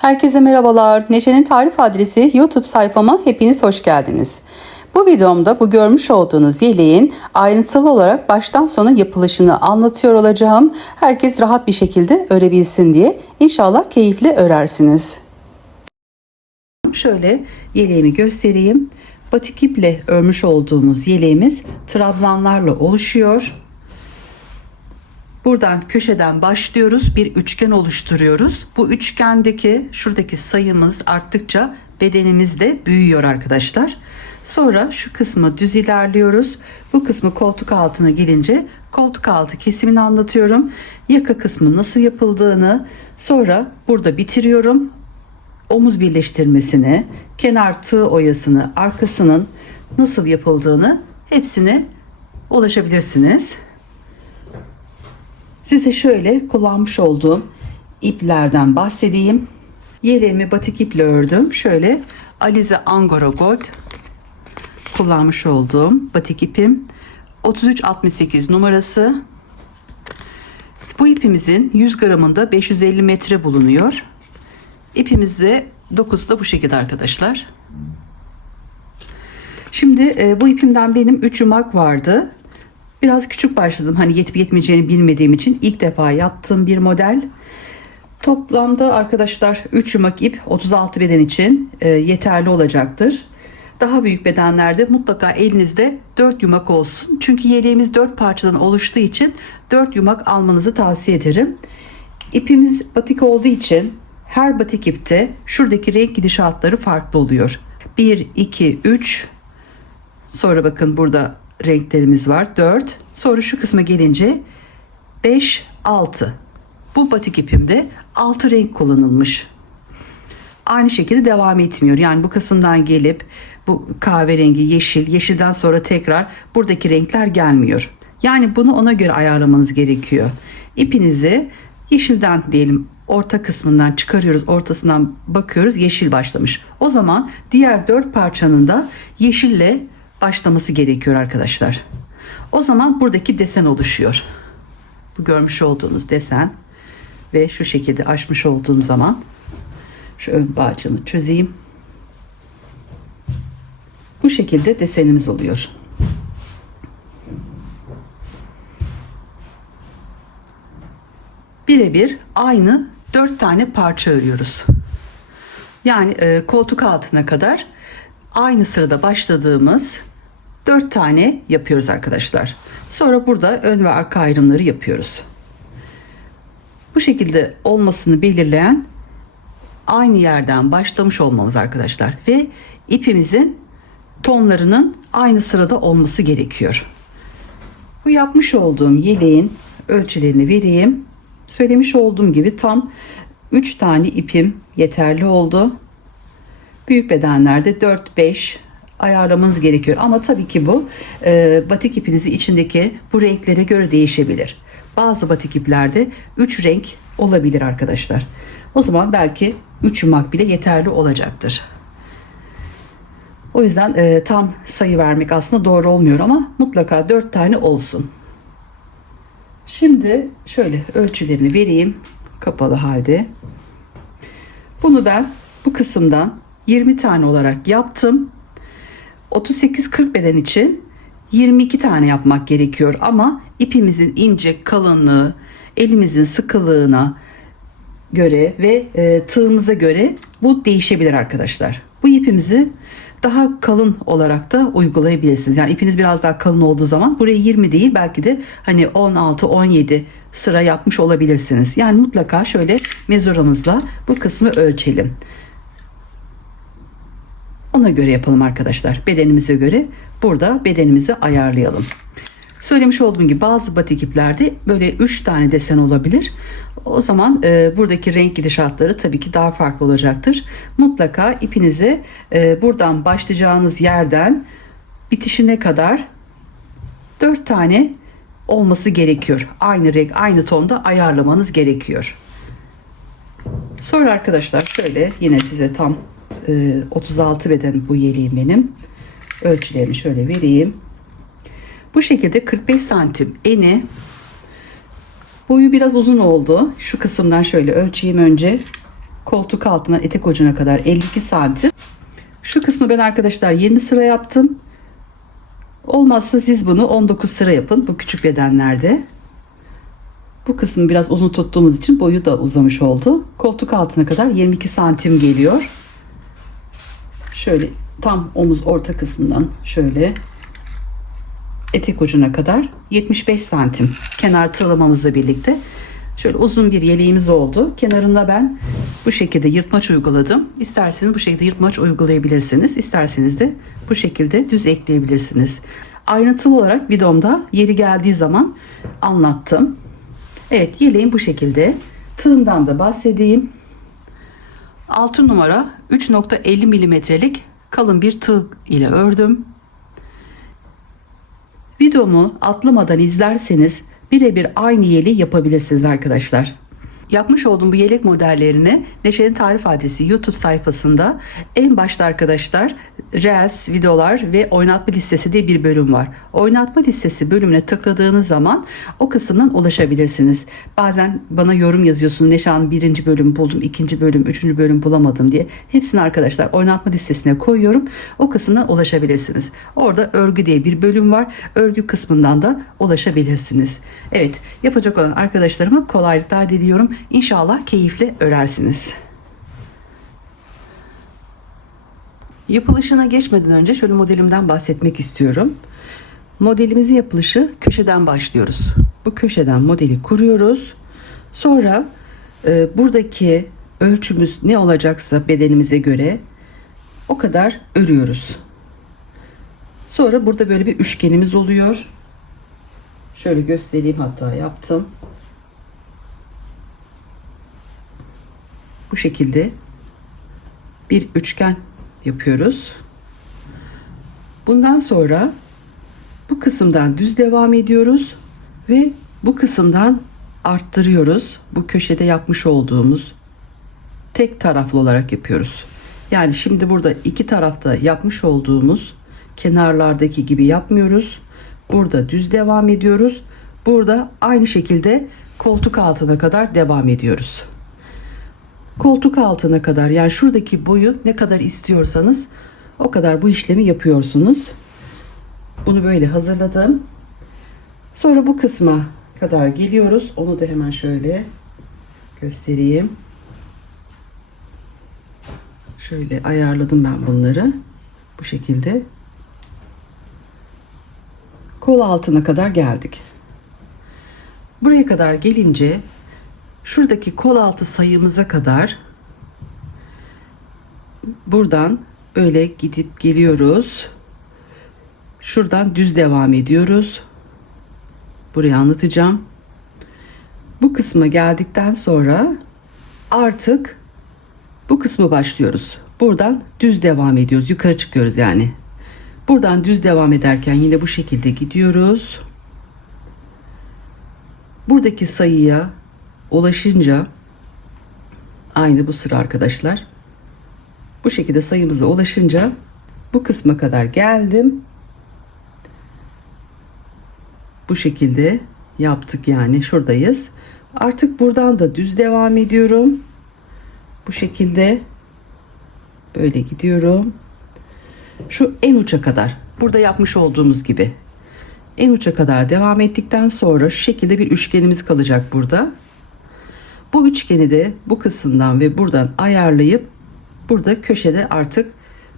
Herkese merhabalar. Neşe'nin tarif adresi YouTube sayfama hepiniz hoş geldiniz. Bu videomda bu görmüş olduğunuz yeleğin ayrıntılı olarak baştan sona yapılışını anlatıyor olacağım. Herkes rahat bir şekilde örebilsin diye. İnşallah keyifle örersiniz. Şöyle yeleğimi göstereyim. Batik iple örmüş olduğumuz yeleğimiz trabzanlarla oluşuyor. Buradan köşeden başlıyoruz. Bir üçgen oluşturuyoruz. Bu üçgendeki şuradaki sayımız arttıkça bedenimiz de büyüyor arkadaşlar. Sonra şu kısmı düz ilerliyoruz. Bu kısmı koltuk altına gelince koltuk altı kesimini anlatıyorum. Yaka kısmı nasıl yapıldığını, sonra burada bitiriyorum. Omuz birleştirmesini, kenar tığ oyasını, arkasının nasıl yapıldığını hepsine ulaşabilirsiniz. Size şöyle kullanmış olduğum iplerden bahsedeyim. Yeleğimi batik iple ördüm. Şöyle Alize Angora Gold kullanmış olduğum batik ipim. 3368 numarası. Bu ipimizin 100 gramında 550 metre bulunuyor. İpimizde dokusu da bu şekilde arkadaşlar. Şimdi bu ipimden benim 3 yumak vardı. Biraz küçük başladım. Hani yetip yetmeyeceğini bilmediğim için ilk defa yaptığım bir model. Toplamda arkadaşlar 3 yumak ip 36 beden için yeterli olacaktır. Daha büyük bedenlerde mutlaka elinizde 4 yumak olsun. Çünkü yeleğimiz 4 parçadan oluştuğu için 4 yumak almanızı tavsiye ederim. İpimiz batik olduğu için her batik ipte şuradaki renk gidişatları farklı oluyor. 1, 2, 3. Sonra bakın burada renklerimiz var. 4. Sonra şu kısma gelince 5, 6. Bu batik ipimde 6 renk kullanılmış. Aynı şekilde devam etmiyor. Yani bu kısımdan gelip bu kahverengi, yeşil, yeşilden sonra tekrar buradaki renkler gelmiyor. Yani bunu ona göre ayarlamanız gerekiyor. İpinizi yeşilden diyelim orta kısmından çıkarıyoruz, ortasından bakıyoruz, yeşil başlamış. O zaman diğer 4 parçanın da yeşille başlaması gerekiyor arkadaşlar. O zaman buradaki desen oluşuyor. Bu görmüş olduğunuz desen ve şu şekilde açmış olduğum zaman şu ön bağcığımı çözeyim. Bu şekilde desenimiz oluyor. Birebir aynı 4 tane parça örüyoruz. Yani koltuk altına kadar aynı sırada başladığımız 4 tane yapıyoruz arkadaşlar. Sonra burada ön ve arka ayrımları yapıyoruz. Bu şekilde olmasını belirleyen aynı yerden başlamış olmamız arkadaşlar. Ve ipimizin tonlarının aynı sırada olması gerekiyor. Bu yapmış olduğum yeleğin ölçülerini vereyim. Söylemiş olduğum gibi tam 3 tane ipim yeterli oldu. Büyük bedenlerde 4-5 ayarlamanız gerekiyor. Ama tabii ki bu batik ipinizi içindeki bu renklere göre değişebilir. Bazı batik iplerde 3 renk olabilir arkadaşlar. O zaman belki 3 yumak bile yeterli olacaktır. O yüzden tam sayı vermek aslında doğru olmuyor ama mutlaka 4 tane olsun. Şimdi şöyle ölçülerini vereyim kapalı halde. Bunu ben bu kısımdan 20 tane olarak yaptım. 38-40 beden için 22 tane yapmak gerekiyor ama ipimizin ince kalınlığı, elimizin sıkılığına göre ve tığımıza göre bu değişebilir arkadaşlar. Bu ipimizi daha kalın olarak da uygulayabilirsiniz. Yani ipiniz biraz daha kalın olduğu zaman buraya 20 değil belki de hani 16-17 sıra yapmış olabilirsiniz. Yani mutlaka şöyle mezuramızla bu kısmı ölçelim. Ona göre yapalım arkadaşlar. Bedenimize göre burada bedenimizi ayarlayalım. Söylemiş olduğum gibi bazı batik iplerde böyle 3 tane desen olabilir. O zaman buradaki renk gidişatları tabii ki daha farklı olacaktır. Mutlaka ipinizi buradan başlayacağınız yerden bitişine kadar 4 tane olması gerekiyor. Aynı renk, aynı tonda ayarlamanız gerekiyor. Sonra arkadaşlar şöyle yine size tam 36 beden bu yeleğim benim. Ölçülerimi şöyle vereyim. Bu şekilde 45 santim eni, boyu biraz uzun oldu. Şu kısımdan şöyle ölçeyim önce. Koltuk altından etek ucuna kadar 52 santim. Şu kısmı ben arkadaşlar 20 sıra yaptım. Olmazsa siz bunu 19 sıra yapın. Bu küçük bedenlerde. Bu kısmı biraz uzun tuttuğumuz için boyu da uzamış oldu. Koltuk altına kadar 22 santim geliyor. Şöyle tam omuz orta kısmından şöyle etek ucuna kadar 75 santim kenar tığlamamızla birlikte şöyle uzun bir yeleğimiz oldu. Kenarında ben bu şekilde yırtmaç uyguladım. İsterseniz bu şekilde yırtmaç uygulayabilirsiniz. İsterseniz de bu şekilde düz ekleyebilirsiniz. Ayrıntılı olarak videomda yeri geldiği zaman anlattım. Evet, yeleğim bu şekilde. Tığımdan da bahsedeyim. 6 numara 3.50 milimetrelik kalın bir tığ ile ördüm. Videomu atlamadan izlerseniz birebir aynı yeleği yapabilirsiniz arkadaşlar. Yapmış olduğum bu yelek modellerini Neşe'nin Tarif Adresi YouTube sayfasında en başta arkadaşlar Reels, videolar ve oynatma listesi diye bir bölüm var. Oynatma listesi bölümüne tıkladığınız zaman o kısımdan ulaşabilirsiniz. Bazen bana yorum yazıyorsun, Neşe Hanım birinci bölüm buldum, ikinci bölüm, üçüncü bölüm bulamadım diye. Hepsini arkadaşlar oynatma listesine koyuyorum. O kısımdan ulaşabilirsiniz. Orada örgü diye bir bölüm var. Örgü kısmından da ulaşabilirsiniz. Evet, yapacak olan arkadaşlarıma kolaylıklar diliyorum. İnşallah keyifle örersiniz. Yapılışına geçmeden önce şöyle modelimden bahsetmek istiyorum. Modelimizin yapılışı köşeden başlıyoruz. Bu köşeden modeli kuruyoruz. Sonra buradaki ölçümüz ne olacaksa bedenimize göre o kadar örüyoruz. Sonra burada böyle bir üçgenimiz oluyor. Şöyle göstereyim, hatta yaptım. Bu şekilde bir üçgen yapıyoruz. Bundan sonra bu kısımdan düz devam ediyoruz ve bu kısımdan arttırıyoruz. Bu köşede yapmış olduğumuz tek taraflı olarak yapıyoruz. Yani şimdi burada iki tarafta yapmış olduğumuz kenarlardaki gibi yapmıyoruz. Burada düz devam ediyoruz. Burada aynı şekilde koltuk altına kadar devam ediyoruz. Koltuk altına kadar, yani şuradaki boyu ne kadar istiyorsanız o kadar bu işlemi yapıyorsunuz. Bunu böyle hazırladım. Sonra bu kısma kadar geliyoruz. Onu da hemen şöyle göstereyim. Şöyle ayarladım ben bunları. Bu şekilde. Kol altına kadar geldik. Buraya kadar gelince şuradaki kol altı sayımıza kadar buradan böyle gidip geliyoruz. Şuradan düz devam ediyoruz. Burayı anlatacağım. Bu kısma geldikten sonra artık bu kısmı başlıyoruz. Buradan düz devam ediyoruz. Yukarı çıkıyoruz yani. Buradan düz devam ederken yine bu şekilde gidiyoruz. Buradaki sayıya ulaşınca aynı bu sıra arkadaşlar. Bu şekilde sayımıza ulaşınca bu kısma kadar geldim. Bu şekilde yaptık, yani şuradayız. Artık buradan da düz devam ediyorum. Bu şekilde böyle gidiyorum. Şu en uça kadar, burada yapmış olduğumuz gibi en uça kadar devam ettikten sonra şu şekilde bir üçgenimiz kalacak burada. Bu üçgeni de bu kısımdan ve buradan ayarlayıp burada köşede artık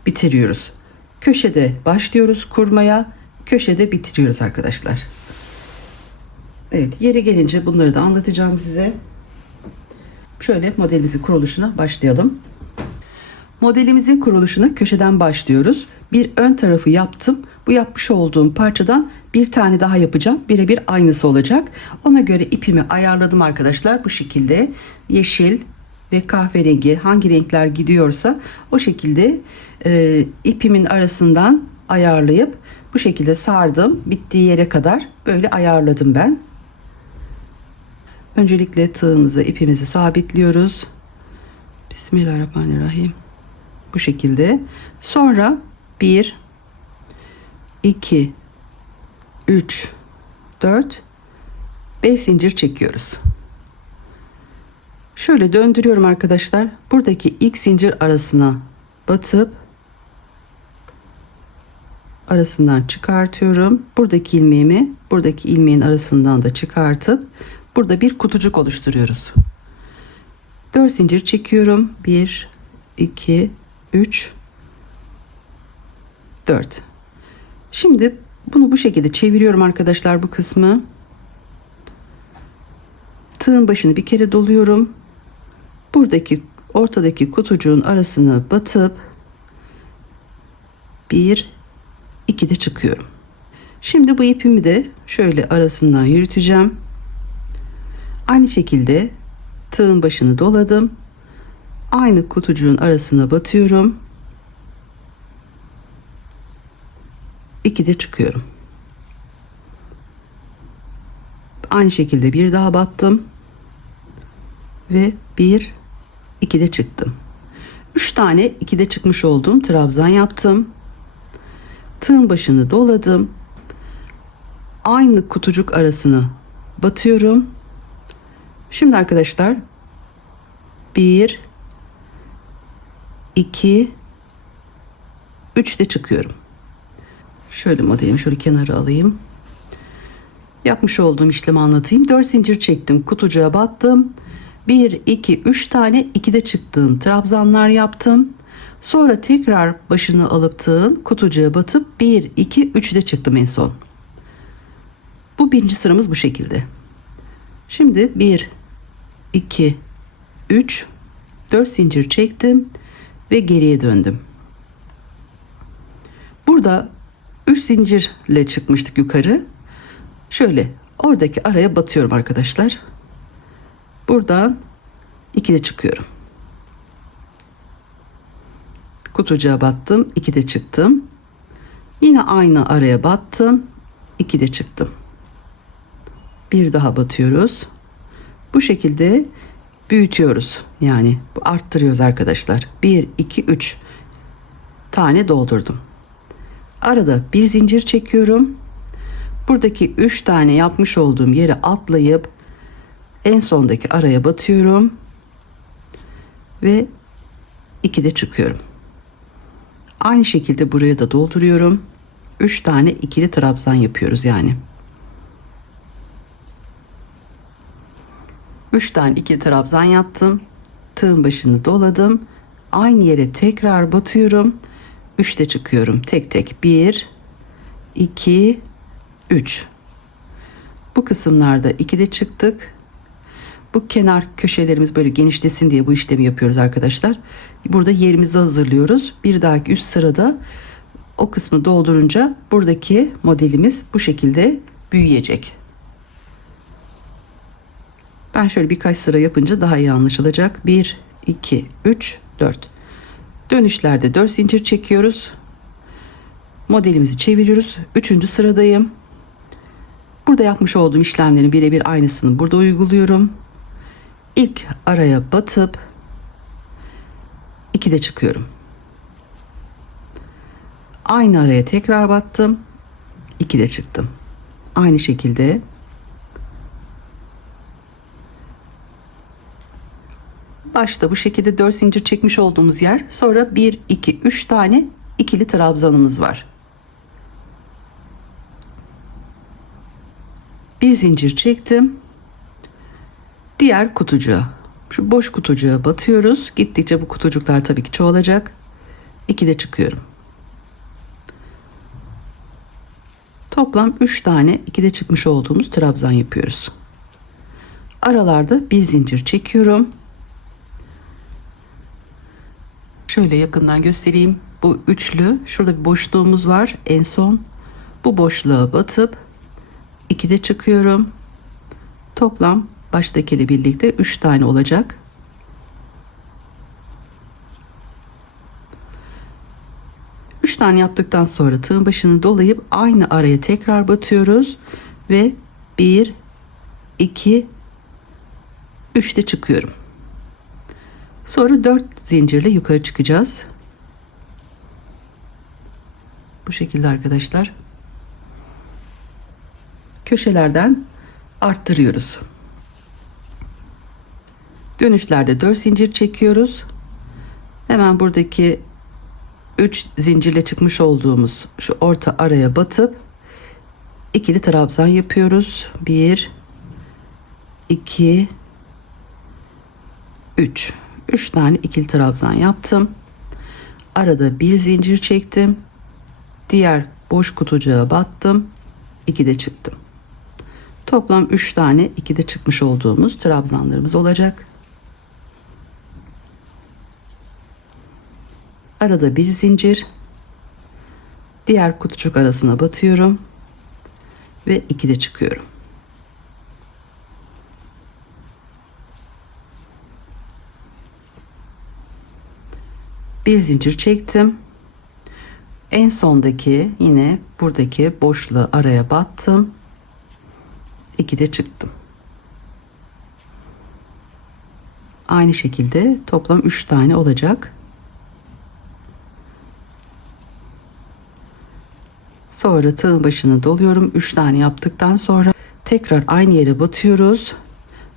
bitiriyoruz. Köşede başlıyoruz kurmaya, köşede bitiriyoruz arkadaşlar. Evet, yeri gelince bunları da anlatacağım size. Şöyle modelimizin kuruluşuna başlayalım. Modelimizin kuruluşuna köşeden başlıyoruz. Bir ön tarafı yaptım. Bu yapmış olduğum parçadan bir tane daha yapacağım. Birebir aynısı olacak. Ona göre ipimi ayarladım arkadaşlar. Bu şekilde yeşil ve kahverengi, hangi renkler gidiyorsa o şekilde ipimin arasından ayarlayıp bu şekilde sardım. Bittiği yere kadar böyle ayarladım ben. Öncelikle tığımızı, ipimizi sabitliyoruz. Bismillahirrahmanirrahim. Bu şekilde. Sonra 1 2 3 4 5 zincir çekiyoruz. Şöyle döndürüyorum arkadaşlar. Buradaki ilk zincir arasına batıp arasından çıkartıyorum. Buradaki ilmeğimi buradaki ilmeğin arasından da çıkartıp burada bir kutucuk oluşturuyoruz. 4 zincir çekiyorum. 1 2 3 4. Şimdi bunu bu şekilde çeviriyorum arkadaşlar, bu kısmı. Tığın başını bir kere doluyorum. Buradaki ortadaki kutucuğun arasına batıp 1 2 de çıkıyorum. Şimdi bu ipimi de şöyle arasından yürüteceğim. Aynı şekilde tığın başını doladım. Aynı kutucuğun arasına batıyorum. 2 de çıkıyorum. Aynı şekilde bir daha battım ve 1 2 de çıktım. 3 tane 2 de çıkmış olduğum trabzan yaptım. Tığın başını doladım. Aynı kutucuk arasına batıyorum. Şimdi arkadaşlar 1 2 3 de çıkıyorum. Şöyle modelimi şöyle kenara alayım. Yapmış olduğum işlemi anlatayım. 4 zincir çektim. Kutucuğa battım. 1 2 3 tane 2 de çıktığım trabzanlar yaptım. Sonra tekrar başını alıp tığın kutucuğa batıp 1 2 3 de çıktım en son. Bu birinci sıramız bu şekilde. Şimdi 1 2 3 4 zincir çektim ve geriye döndüm. Burada 3 zincirle çıkmıştık yukarı. Şöyle oradaki araya batıyorum arkadaşlar. Buradan 2 de çıkıyorum. Kutucuğa battım, 2 de çıktım. Yine aynı araya battım, 2 de çıktım. Bir daha batıyoruz. Bu şekilde büyütüyoruz. Yani arttırıyoruz arkadaşlar. 1 2 3 tane doldurdum. Arada bir zincir çekiyorum. Buradaki 3 tane yapmış olduğum yere atlayıp en sondaki araya batıyorum ve 2 de çıkıyorum. Aynı şekilde buraya da dolduruyorum. 3 tane ikili trabzan yapıyoruz yani. 3 tane ikili trabzan yaptım. Tığın başını doladım. Aynı yere tekrar batıyorum. 3 de çıkıyorum. Tek tek 1 2 3. Bu kısımlarda 2 de çıktık. Bu kenar köşelerimiz böyle genişlesin diye bu işlemi yapıyoruz arkadaşlar. Burada yerimizi hazırlıyoruz. Bir dahaki üst sırada o kısmı doldurunca buradaki modelimiz bu şekilde büyüyecek. Ben şöyle birkaç sıra yapınca daha iyi anlaşılacak. 1 2 3 4. Dönüşlerde 4 zincir çekiyoruz. Modelimizi çeviriyoruz. 3. sıradayım. Burada yapmış olduğum işlemlerin birebir aynısını burada uyguluyorum. İlk araya batıp 2 de çıkıyorum. Aynı araya tekrar battım. 2 de çıktım. Aynı şekilde başta bu şekilde 4 zincir çekmiş olduğumuz yer, sonra 1 2 3 tane ikili trabzanımız var. Bir zincir çektim. Diğer kutucuğa, şu boş kutucuğa batıyoruz. Gittikçe bu kutucuklar tabii ki çoğalacak. 2 de çıkıyorum. Toplam 3 tane 2 de çıkmış olduğumuz trabzan yapıyoruz. Aralarda bir zincir çekiyorum. Şöyle yakından göstereyim. Bu üçlü, şurada bir boşluğumuz var en son. Bu boşluğa batıp 2 de çıkıyorum. Toplam baştakiyle birlikte 3 tane olacak. Üç tane yaptıktan sonra tığın başını dolayıp aynı araya tekrar batıyoruz ve 1 2 3 de çıkıyorum. Sonra 4 zincirle yukarı çıkacağız. Bu şekilde arkadaşlar. Köşelerden arttırıyoruz. Dönüşlerde 4 zincir çekiyoruz. Hemen buradaki 3 zincirle çıkmış olduğumuz şu orta araya batıp ikili trabzan yapıyoruz. 1 2 3 tane ikili trabzan yaptım. Arada bir zincir çektim. Diğer boş kutucuğa battım. 2'de çıktım. Toplam 3 tane 2'de çıkmış olduğumuz trabzanlarımız olacak. Arada bir zincir. Diğer kutucuk arasına batıyorum ve 2'de çıkıyorum. Bir zincir çektim. En sondaki yine buradaki boşluğu araya battım. 2'de çıktım. Aynı şekilde toplam 3 tane olacak. Sonra tığın başını doluyorum. 3 tane yaptıktan sonra tekrar aynı yere batıyoruz.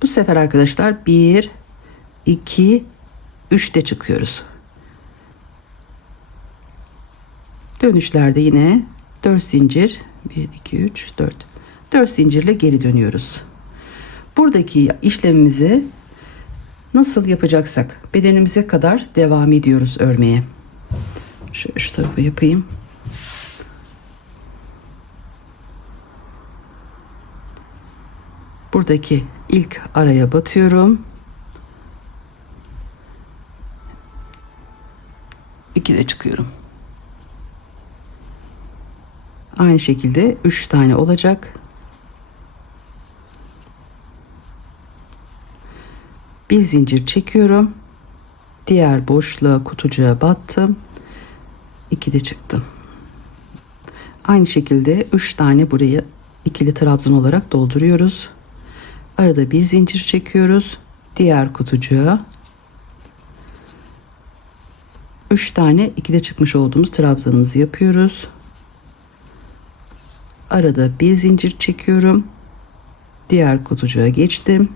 Bu sefer arkadaşlar 1 2 3'te çıkıyoruz. Dönüşlerde yine 4 zincir, 1 2 3 4 zincirle geri dönüyoruz. Buradaki işlemimizi nasıl yapacaksak bedenimize kadar devam ediyoruz örmeye. Şu tarafa yapayım. Buradaki ilk araya batıyorum. 2'de çıkıyorum. Aynı şekilde 3 tane olacak. Bir zincir çekiyorum. Diğer boşluğa kutucuğa battım. 2'de çıktım. Aynı şekilde 3 tane burayı ikili trabzan olarak dolduruyoruz. Arada bir zincir çekiyoruz. Diğer kutucuğa 3 tane 2'de çıkmış olduğumuz trabzanımızı yapıyoruz. Arada bir zincir çekiyorum. Diğer kutucuğa geçtim.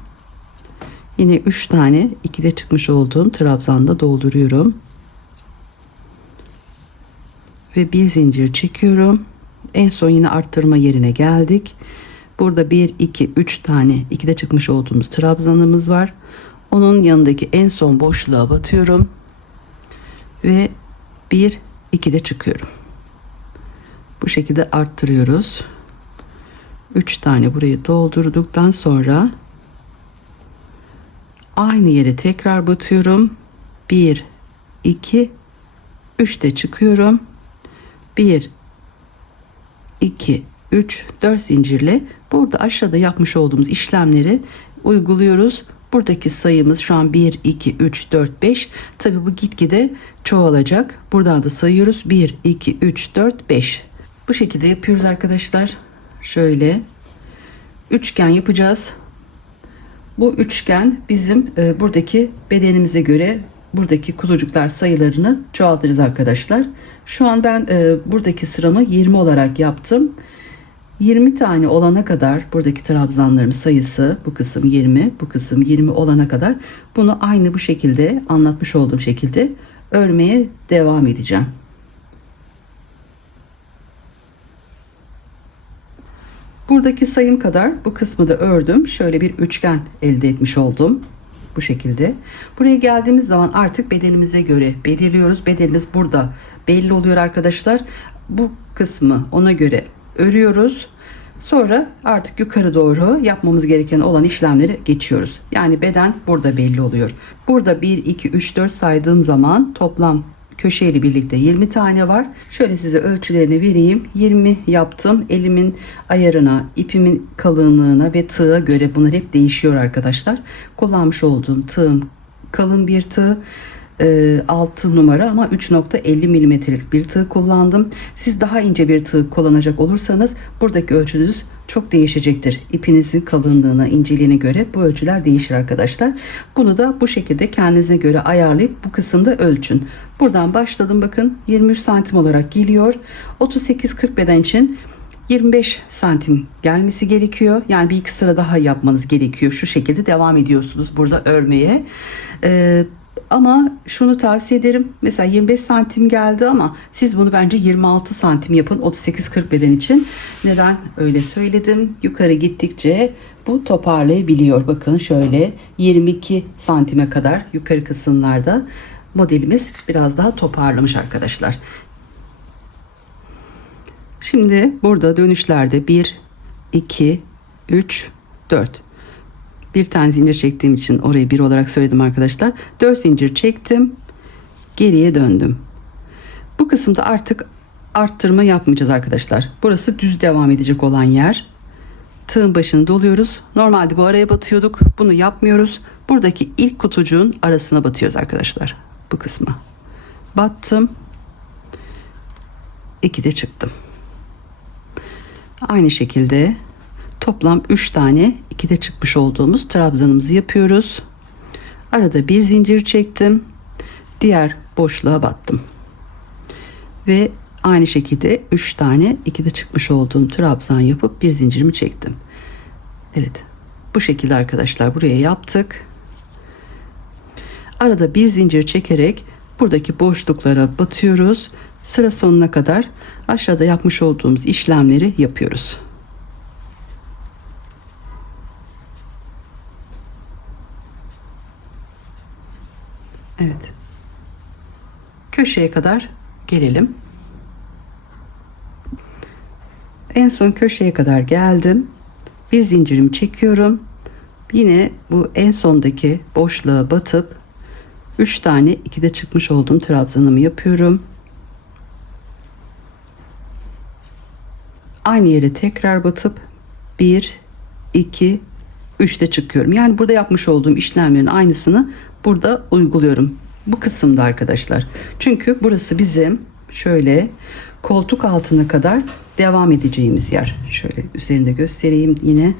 Yine 3 tane 2'de çıkmış olduğum trabzanda dolduruyorum. Ve bir zincir çekiyorum. En son yine arttırma yerine geldik. Burada 1 2 3 tane 2'de çıkmış olduğumuz trabzanımız var. Onun yanındaki en son boşluğa batıyorum. Ve 1 2'de çıkıyorum. Bu şekilde arttırıyoruz. 3 tane burayı doldurduktan sonra aynı yere tekrar batıyorum. 1 2 3'te çıkıyorum. 1 2 3 4 zincirle burada aşağıda yapmış olduğumuz işlemleri uyguluyoruz. Buradaki sayımız şu an 1 2 3 4 5. Tabi bu gitgide çoğalacak. Buradan da sayıyoruz. 1 2 3 4 5. Bu şekilde yapıyoruz arkadaşlar. Şöyle üçgen yapacağız. Bu üçgen bizim buradaki bedenimize göre buradaki kutucuklar sayılarını çoğaltacağız arkadaşlar. Şu an ben buradaki sıramı 20 olarak yaptım. 20 tane olana kadar buradaki trabzanların sayısı, bu kısım 20, bu kısım 20 olana kadar bunu aynı bu şekilde anlatmış olduğum şekilde örmeye devam edeceğim. Buradaki sayım kadar bu kısmı da ördüm. Şöyle bir üçgen elde etmiş oldum. Bu şekilde. Buraya geldiğimiz zaman artık bedenimize göre belirliyoruz. Bedenimiz burada belli oluyor arkadaşlar. Bu kısmı ona göre örüyoruz. Sonra artık yukarı doğru yapmamız gereken olan işlemleri geçiyoruz. Yani beden burada belli oluyor. Burada 1, 2, 3, 4 saydığım zaman toplam köşeyle birlikte 20 tane var. Şöyle size ölçülerini vereyim. 20 yaptım. Elimin ayarına, ipimin kalınlığına ve tığa göre bunlar hep değişiyor arkadaşlar. Kullanmış olduğum tığım kalın bir tığ. 6 numara ama 3.50 milimetrelik bir tığ kullandım. Siz daha ince bir tığ kullanacak olursanız buradaki ölçünüz çok değişecektir. İpinizin kalınlığına, inceliğine göre bu ölçüler değişir arkadaşlar. Bunu da bu şekilde kendinize göre ayarlayıp bu kısımda ölçün. Buradan başladım, bakın 23 santim olarak geliyor. 38-40 beden için 25 santim gelmesi gerekiyor. Yani bir iki sıra daha yapmanız gerekiyor. Şu şekilde devam ediyorsunuz burada örmeye. Ama şunu tavsiye ederim. Mesela 25 santim geldi ama siz bunu bence 26 santim yapın 38-40 beden için. Neden öyle söyledim? Yukarı gittikçe bu toparlayabiliyor. Bakın şöyle 22 santime kadar yukarı kısımlarda modelimiz biraz daha toparlamış arkadaşlar. Şimdi burada dönüşlerde 1, 2, 3, 4. Bir tane zincir çektiğim için orayı 1 olarak söyledim arkadaşlar. 4 zincir çektim. Geriye döndüm. Bu kısımda artık arttırma yapmayacağız arkadaşlar. Burası düz devam edecek olan yer. Tığın başını doluyoruz. Normalde bu araya batıyorduk. Bunu yapmıyoruz. Buradaki ilk kutucuğun arasına batıyoruz arkadaşlar. Bu kısma. Battım. 2'de çıktım. Aynı şekilde toplam 3 tane 2'de çıkmış olduğumuz trabzanımızı yapıyoruz. Arada bir zincir çektim. Diğer boşluğa battım. Ve aynı şekilde 3 tane 2'de çıkmış olduğum trabzan yapıp bir zincirimi çektim. Evet. Bu şekilde arkadaşlar buraya yaptık. Arada bir zincir çekerek buradaki boşluklara batıyoruz. Sıra sonuna kadar aşağıda yapmış olduğumuz işlemleri yapıyoruz. Evet. Köşeye kadar gelelim. En son köşeye kadar geldim. Bir zincirimi çekiyorum. Yine bu en sondaki boşluğa batıp 3 tane 2'de çıkmış olduğum trabzanımı yapıyorum. Aynı yere tekrar batıp 1, 2, 3'te çıkıyorum. Yani burada yapmış olduğum işlemlerin aynısını burada uyguluyorum. Bu kısımda arkadaşlar. Çünkü burası bizim şöyle koltuk altına kadar devam edeceğimiz yer. Şöyle üzerinde göstereyim yine.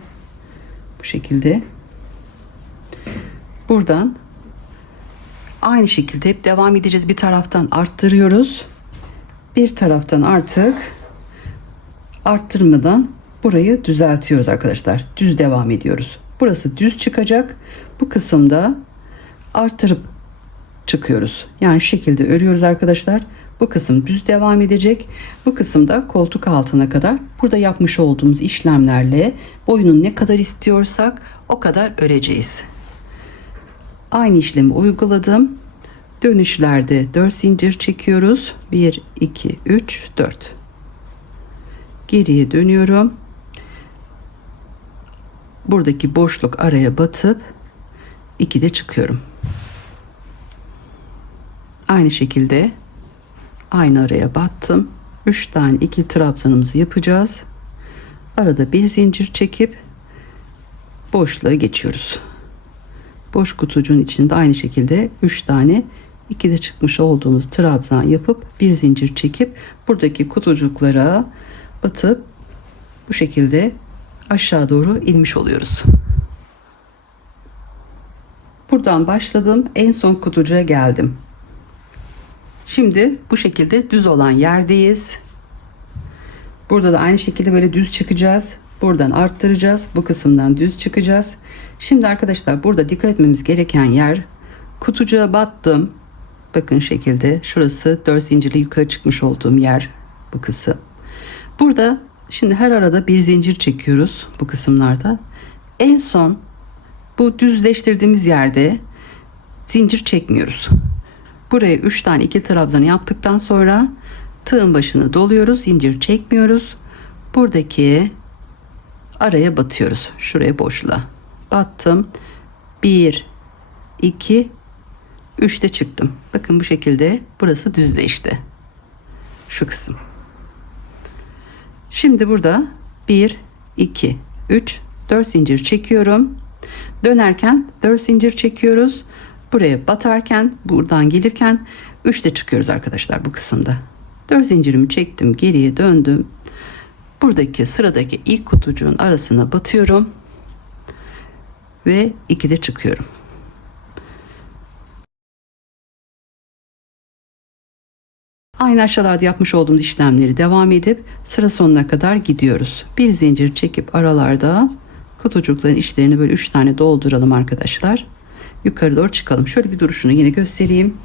Bu şekilde. Buradan aynı şekilde hep devam edeceğiz. Bir taraftan arttırıyoruz. Bir taraftan artık arttırmadan burayı düzeltiyoruz arkadaşlar. Düz devam ediyoruz. Burası düz çıkacak. Bu kısımda artırıp çıkıyoruz. Yani şu şekilde örüyoruz arkadaşlar. Bu kısım düz devam edecek. Bu kısımda koltuk altına kadar burada yapmış olduğumuz işlemlerle boyunun ne kadar istiyorsak o kadar öreceğiz. Aynı işlemi uyguladım. Dönüşlerde 4 zincir çekiyoruz. 1, 2, 3, 4. Geriye dönüyorum. Buradaki boşluk araya batıp 2'de çıkıyorum. Aynı şekilde aynı araya battım. 3 tane 2 trabzanımızı yapacağız. Arada bir zincir çekip boşluğa geçiyoruz. Boş kutucuğun içinde aynı şekilde 3 tane 2'de çıkmış olduğumuz trabzan yapıp bir zincir çekip buradaki kutucuklara batıp bu şekilde aşağı doğru inmiş oluyoruz. Buradan başladım. En son kutucuğa geldim. Şimdi bu şekilde düz olan yerdeyiz. Burada da aynı şekilde böyle düz çıkacağız. Buradan arttıracağız. Bu kısımdan düz çıkacağız. Şimdi arkadaşlar burada dikkat etmemiz gereken yer, kutucuğa battım. Bakın şekilde şurası 4 zincirli yukarı çıkmış olduğum yer, bu kısım. Burada şimdi her arada bir zincir çekiyoruz bu kısımlarda. En son bu düzleştirdiğimiz yerde zincir çekmiyoruz. Buraya 3 tane 2 trabzan yaptıktan sonra tığın başını doluyoruz. Zincir çekmiyoruz. Buradaki araya batıyoruz. Şuraya boşluğa battım. 1, 2, 3'te çıktım. Bakın bu şekilde burası düzleşti. Şu kısım. Şimdi burada 1, 2, 3, 4 zincir çekiyorum. Dönerken 4 zincir çekiyoruz. Buraya batarken, buradan gelirken 3'te çıkıyoruz arkadaşlar bu kısımda. 4 zincirimi çektim, geriye döndüm. Buradaki sıradaki ilk kutucuğun arasına batıyorum ve 2'de çıkıyorum. Aynı aşağılarda yapmış olduğumuz işlemleri devam edip sıra sonuna kadar gidiyoruz. Bir zincir çekip aralarda kutucukların içlerini böyle 3 tane dolduralım arkadaşlar. Yukarı doğru çıkalım. Şöyle bir duruşunu yine göstereyim.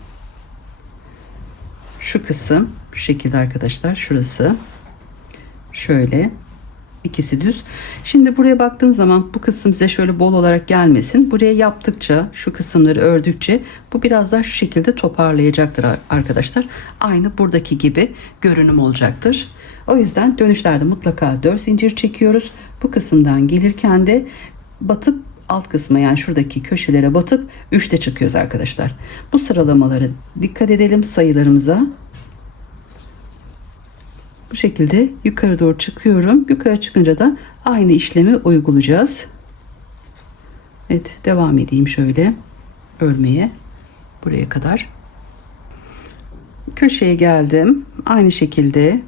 Şu kısım şu şekilde arkadaşlar, şurası şöyle, ikisi düz. Şimdi buraya baktığınız zaman bu kısım size şöyle bol olarak gelmesin. Buraya yaptıkça, şu kısımları ördükçe bu biraz daha şu şekilde toparlayacaktır arkadaşlar. Aynı buradaki gibi görünüm olacaktır. O yüzden dönüşlerde mutlaka 4 zincir çekiyoruz. Bu kısımdan gelirken de batıp alt kısma, yani şuradaki köşelere batıp 3'te çıkıyoruz arkadaşlar. Bu sıralamaları dikkat edelim sayılarımıza. Bu şekilde yukarı doğru çıkıyorum. Yukarı çıkınca da aynı işlemi uygulayacağız. Evet, devam edeyim şöyle örmeye buraya kadar. Köşeye geldim. Aynı şekilde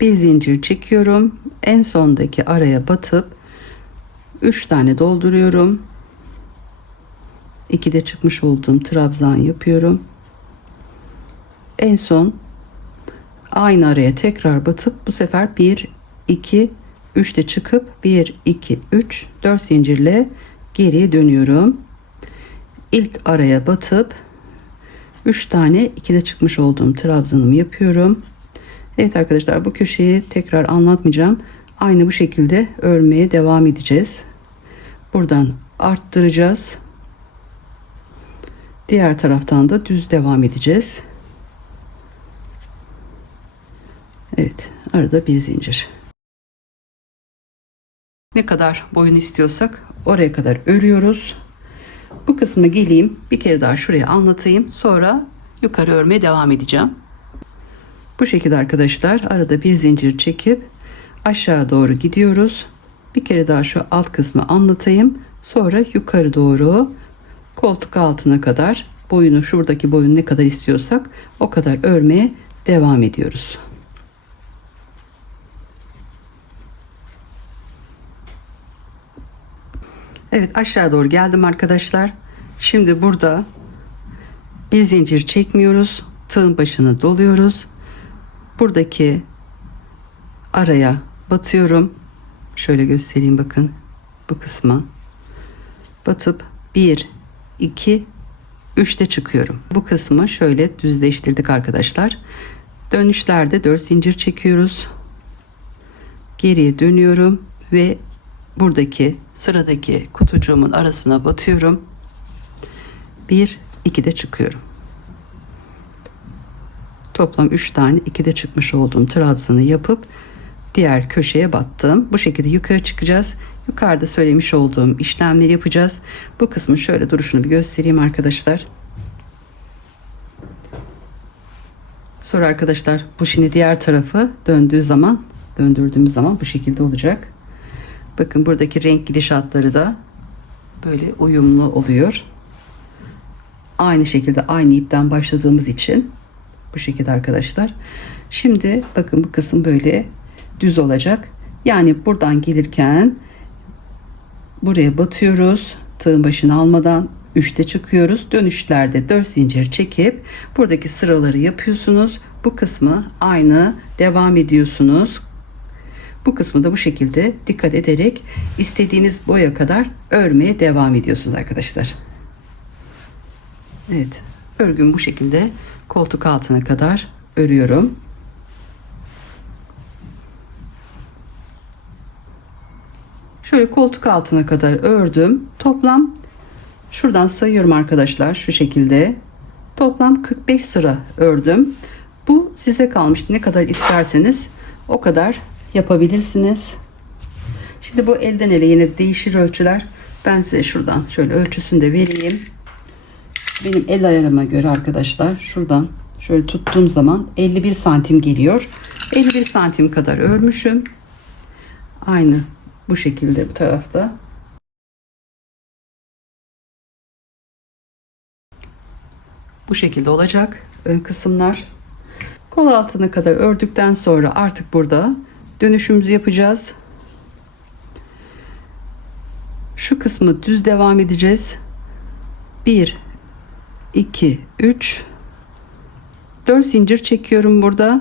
bir zincir çekiyorum. En sondaki araya batıp 3 tane dolduruyorum. 2'de çıkmış olduğum trabzan yapıyorum. En son aynı araya tekrar batıp bu sefer 1 2 3'te çıkıp 1 2 3 4 zincirle geriye dönüyorum. İlk araya batıp 3 tane 2'de çıkmış olduğum trabzanımı yapıyorum. Evet arkadaşlar, bu köşeyi tekrar anlatmayacağım. Aynı bu şekilde örmeye devam edeceğiz. Buradan arttıracağız. Diğer taraftan da düz devam edeceğiz. Evet, arada bir zincir. Ne kadar boyun istiyorsak oraya kadar örüyoruz. Bu kısmı geleyim bir kere daha şuraya anlatayım. Sonra yukarı örmeye devam edeceğim. Bu şekilde arkadaşlar, arada bir zincir çekip aşağı doğru gidiyoruz. Bir kere daha şu alt kısmı anlatayım. Sonra yukarı doğru koltuk altına kadar boyunu, şuradaki boyun ne kadar istiyorsak o kadar örmeye devam ediyoruz. Evet, aşağı doğru geldim arkadaşlar. Şimdi burada bir zincir çekmiyoruz. Tığın başını doluyoruz. Buradaki araya batıyorum. Şöyle göstereyim, bakın bu kısma batıp 1 2 3'te çıkıyorum. Bu kısmı şöyle düzleştirdik arkadaşlar. Dönüşlerde 4 zincir çekiyoruz. Geriye dönüyorum ve buradaki sıradaki kutucuğumun arasına batıyorum. 1 2'de çıkıyorum. Toplam 3 tane 2'de çıkmış olduğum trabzanı yapıp diğer köşeye battım. Bu şekilde yukarı çıkacağız. Yukarıda söylemiş olduğum işlemleri yapacağız. Bu kısmın şöyle duruşunu bir göstereyim arkadaşlar. Sonra arkadaşlar, bu şimdi diğer tarafı döndürdüğümüz zaman bu şekilde olacak. Bakın buradaki renk gidişatları da böyle uyumlu oluyor. Aynı şekilde aynı ipten başladığımız için bu şekilde arkadaşlar. Şimdi bakın bu kısım böyle düz olacak. Yani buradan gelirken buraya batıyoruz. Tığın başını almadan 3'te çıkıyoruz. Dönüşlerde 4 zincir çekip buradaki sıraları yapıyorsunuz. Bu kısmı aynı devam ediyorsunuz. Bu kısmı da bu şekilde dikkat ederek istediğiniz boya kadar örmeye devam ediyorsunuz arkadaşlar. Evet, örgüm bu şekilde koltuk altına kadar örüyorum. Şöyle koltuk altına kadar ördüm. Toplam şuradan sayıyorum arkadaşlar, şu şekilde. Toplam 45 sıra ördüm. Bu size kalmış. Ne kadar isterseniz o kadar yapabilirsiniz. Şimdi bu elden ele yine değişir ölçüler. Ben size şuradan şöyle ölçüsünü de vereyim. Benim el ayarıma göre arkadaşlar, şuradan şöyle tuttuğum zaman 51 santim geliyor. 51 santim kadar örmüşüm. Aynı bu şekilde bu tarafta. Bu şekilde olacak ön kısımlar. Kol altına kadar ördükten sonra artık burada dönüşümüzü yapacağız. Şu kısmı düz devam edeceğiz. 1 2 3 4 zincir çekiyorum burada.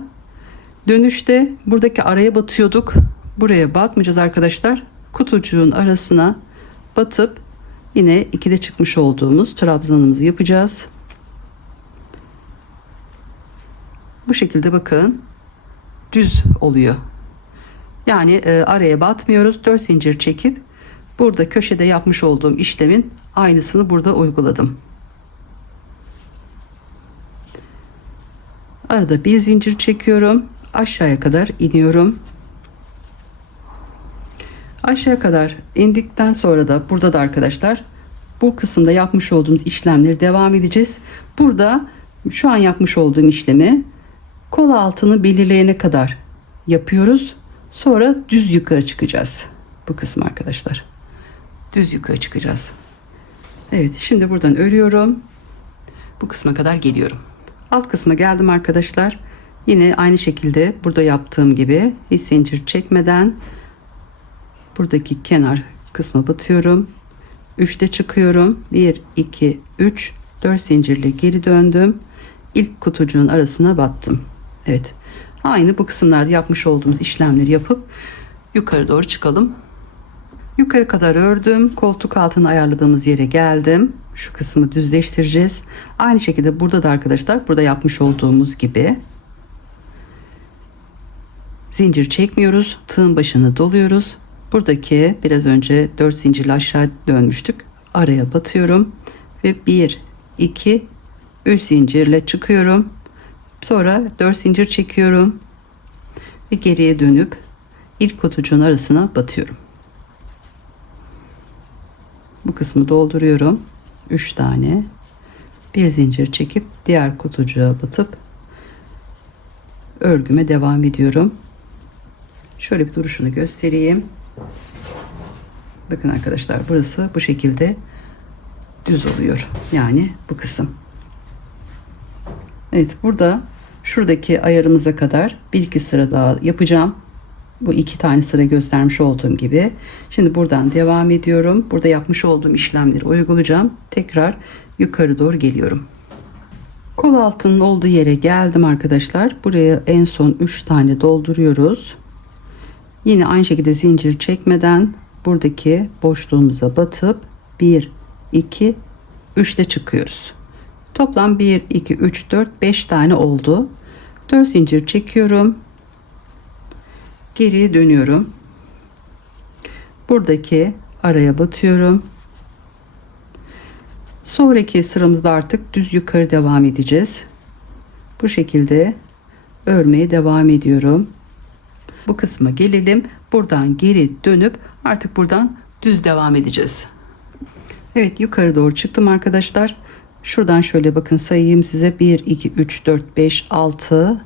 Dönüşte buradaki araya batıyorduk. Buraya batmayacağız arkadaşlar. Kutucuğun arasına batıp yine ikide çıkmış olduğumuz trabzanımızı yapacağız. Bu şekilde bakın düz oluyor. Yani araya batmıyoruz. 4 zincir çekip burada köşede yapmış olduğum işlemin aynısını burada uyguladım. Arada bir zincir çekiyorum. Aşağıya kadar iniyorum. Aşağıya kadar indikten sonra da burada da arkadaşlar bu kısımda yapmış olduğumuz işlemleri devam edeceğiz. Burada şu an yapmış olduğum işlemi kol altını belirleyene kadar yapıyoruz. Sonra düz yukarı çıkacağız. Bu kısım arkadaşlar. Düz yukarı çıkacağız. Evet, şimdi buradan örüyorum. Bu kısma kadar geliyorum. Alt kısma geldim arkadaşlar. Yine aynı şekilde burada yaptığım gibi hiç zincir çekmeden buradaki kenar kısma batıyorum. 3'te çıkıyorum. 1 2 3 4 zincirle geri döndüm. İlk kutucuğun arasına battım. Evet. Aynı bu kısımlarda yapmış olduğumuz işlemleri yapıp yukarı doğru çıkalım. Yukarı kadar ördüm. Koltuk altını ayarladığımız yere geldim. Şu kısmı düzleştireceğiz. Aynı şekilde burada da arkadaşlar burada yapmış olduğumuz gibi zincir çekmiyoruz. Tığın başını doluyoruz. Buradaki biraz önce 4 zincirle aşağı dönmüştük. Araya batıyorum ve 1 2 3 zincirle çıkıyorum. Sonra 4 zincir çekiyorum ve geriye dönüp ilk kutucuğun arasına batıyorum. Bu kısmı dolduruyorum. 3 tane. Bir zincir çekip diğer kutucuğa batıp örgüme devam ediyorum. Şöyle bir duruşunu göstereyim. Bakın arkadaşlar, burası bu şekilde düz oluyor. Yani bu kısım. Evet, burada şuradaki ayarımıza kadar bir iki sıra daha yapacağım. Bu 2 tane sıra göstermiş olduğum gibi. Şimdi buradan devam ediyorum. Burada yapmış olduğum işlemleri uygulayacağım. Tekrar yukarı doğru geliyorum. Kol altının olduğu yere geldim arkadaşlar. Buraya en son 3 tane dolduruyoruz. Yine aynı şekilde zincir çekmeden buradaki boşluğumuza batıp 1 2 3'te çıkıyoruz. Toplam 1 2 3 4 5 tane oldu. 4 zincir çekiyorum. Geriye dönüyorum. Buradaki araya batıyorum. Sonraki sıramızda artık düz yukarı devam edeceğiz. Bu şekilde örmeye devam ediyorum. Bu kısma gelelim. Buradan geri dönüp artık buradan düz devam edeceğiz. Evet, yukarı doğru çıktım arkadaşlar. Şuradan şöyle bakın, sayayım size. 1 2 3 4 5 6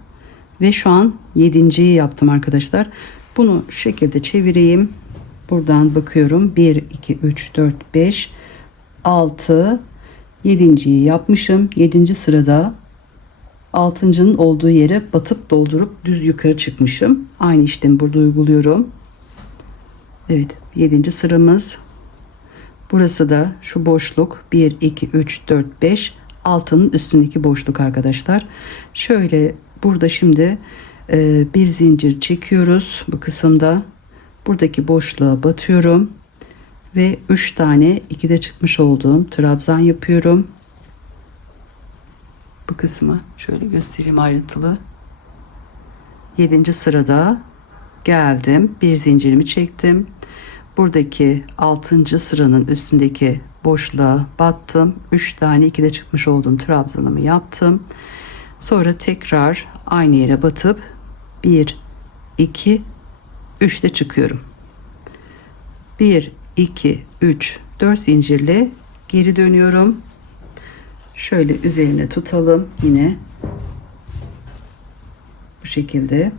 ve şu an 7.'yi yaptım arkadaşlar. Bunu şu şekilde çevireyim. Buradan bakıyorum. 1 2 3 4 5 6 7.'yi yapmışım. 7. sırada 6.'nın olduğu yere batıp doldurup düz yukarı çıkmışım. Aynı işlemi burada uyguluyorum. Evet, 7. sıramız. Burası da şu boşluk 1 2 3 4 5 6'nın üstündeki boşluk arkadaşlar. Şöyle burada şimdi bir zincir çekiyoruz bu kısımda. Buradaki boşluğa batıyorum ve 3 tane 2'de çıkmış olduğum trabzan yapıyorum. Bu kısmı şöyle göstereyim ayrıntılı. 7. sırada geldim. Bir zincirimi çektim. Buradaki 6. sıranın üstündeki boşluğa battım. 3 tane 2'de çıkmış olduğum trabzanımı yaptım. Sonra tekrar aynı yere batıp 1 2 3'te çıkıyorum. 1 2 3 4 zincirle geri dönüyorum. Şöyle üzerine tutalım yine. Bu şekilde.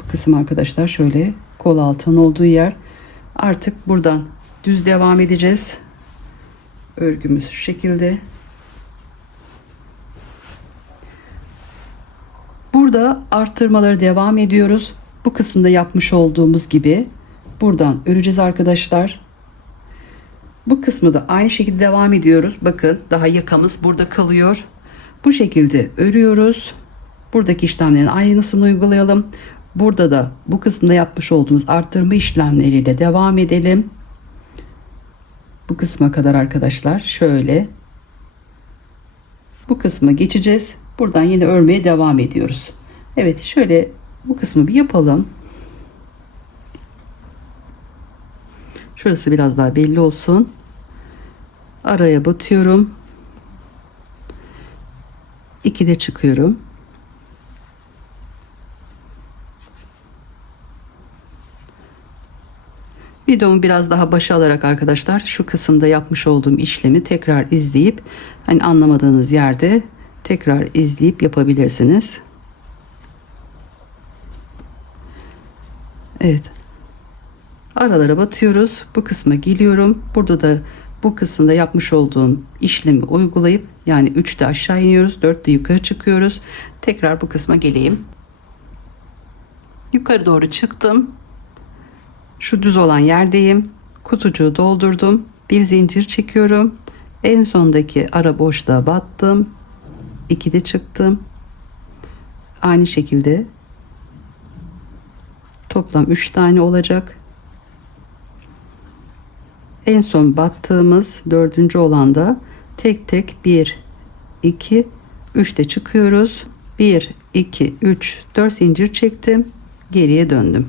Bu kısım arkadaşlar şöyle kol altının olduğu yer. Artık buradan düz devam edeceğiz. Örgümüz şu şekilde. Burada arttırmaları devam ediyoruz. Bu kısımda yapmış olduğumuz gibi buradan öreceğiz arkadaşlar. Bu kısmı da aynı şekilde devam ediyoruz. Bakın daha yakamız burada kalıyor. Bu şekilde örüyoruz. Buradaki işlemlerin aynısını uygulayalım. Burada da bu kısımda yapmış olduğumuz arttırma işlemleriyle devam edelim. Bu kısma kadar arkadaşlar şöyle. Bu kısma geçeceğiz. Buradan yine örmeye devam ediyoruz. Evet, şöyle bu kısmı bir yapalım. Şurası biraz daha belli olsun. Araya batıyorum. 2'de çıkıyorum. Videomu biraz daha başa alarak arkadaşlar şu kısımda yapmış olduğum işlemi tekrar izleyip hani anlamadığınız yerde tekrar izleyip yapabilirsiniz. Evet. Aralara batıyoruz. Bu kısma geliyorum. Burada da bu kısımda yapmış olduğum işlemi uygulayıp yani 3'te aşağı iniyoruz, 4'te yukarı çıkıyoruz. Tekrar bu kısma geleyim. Yukarı doğru çıktım. Şu düz olan yerdeyim. Kutucuğu doldurdum. Bir zincir çekiyorum. En sondaki ara boşluğa battım. 2'de çıktım. Aynı şekilde toplam 3 tane olacak. En son battığımız 4. olan da tek tek 1 2 3'te çıkıyoruz. 1 2 3 4 zincir çektim. Geriye döndüm.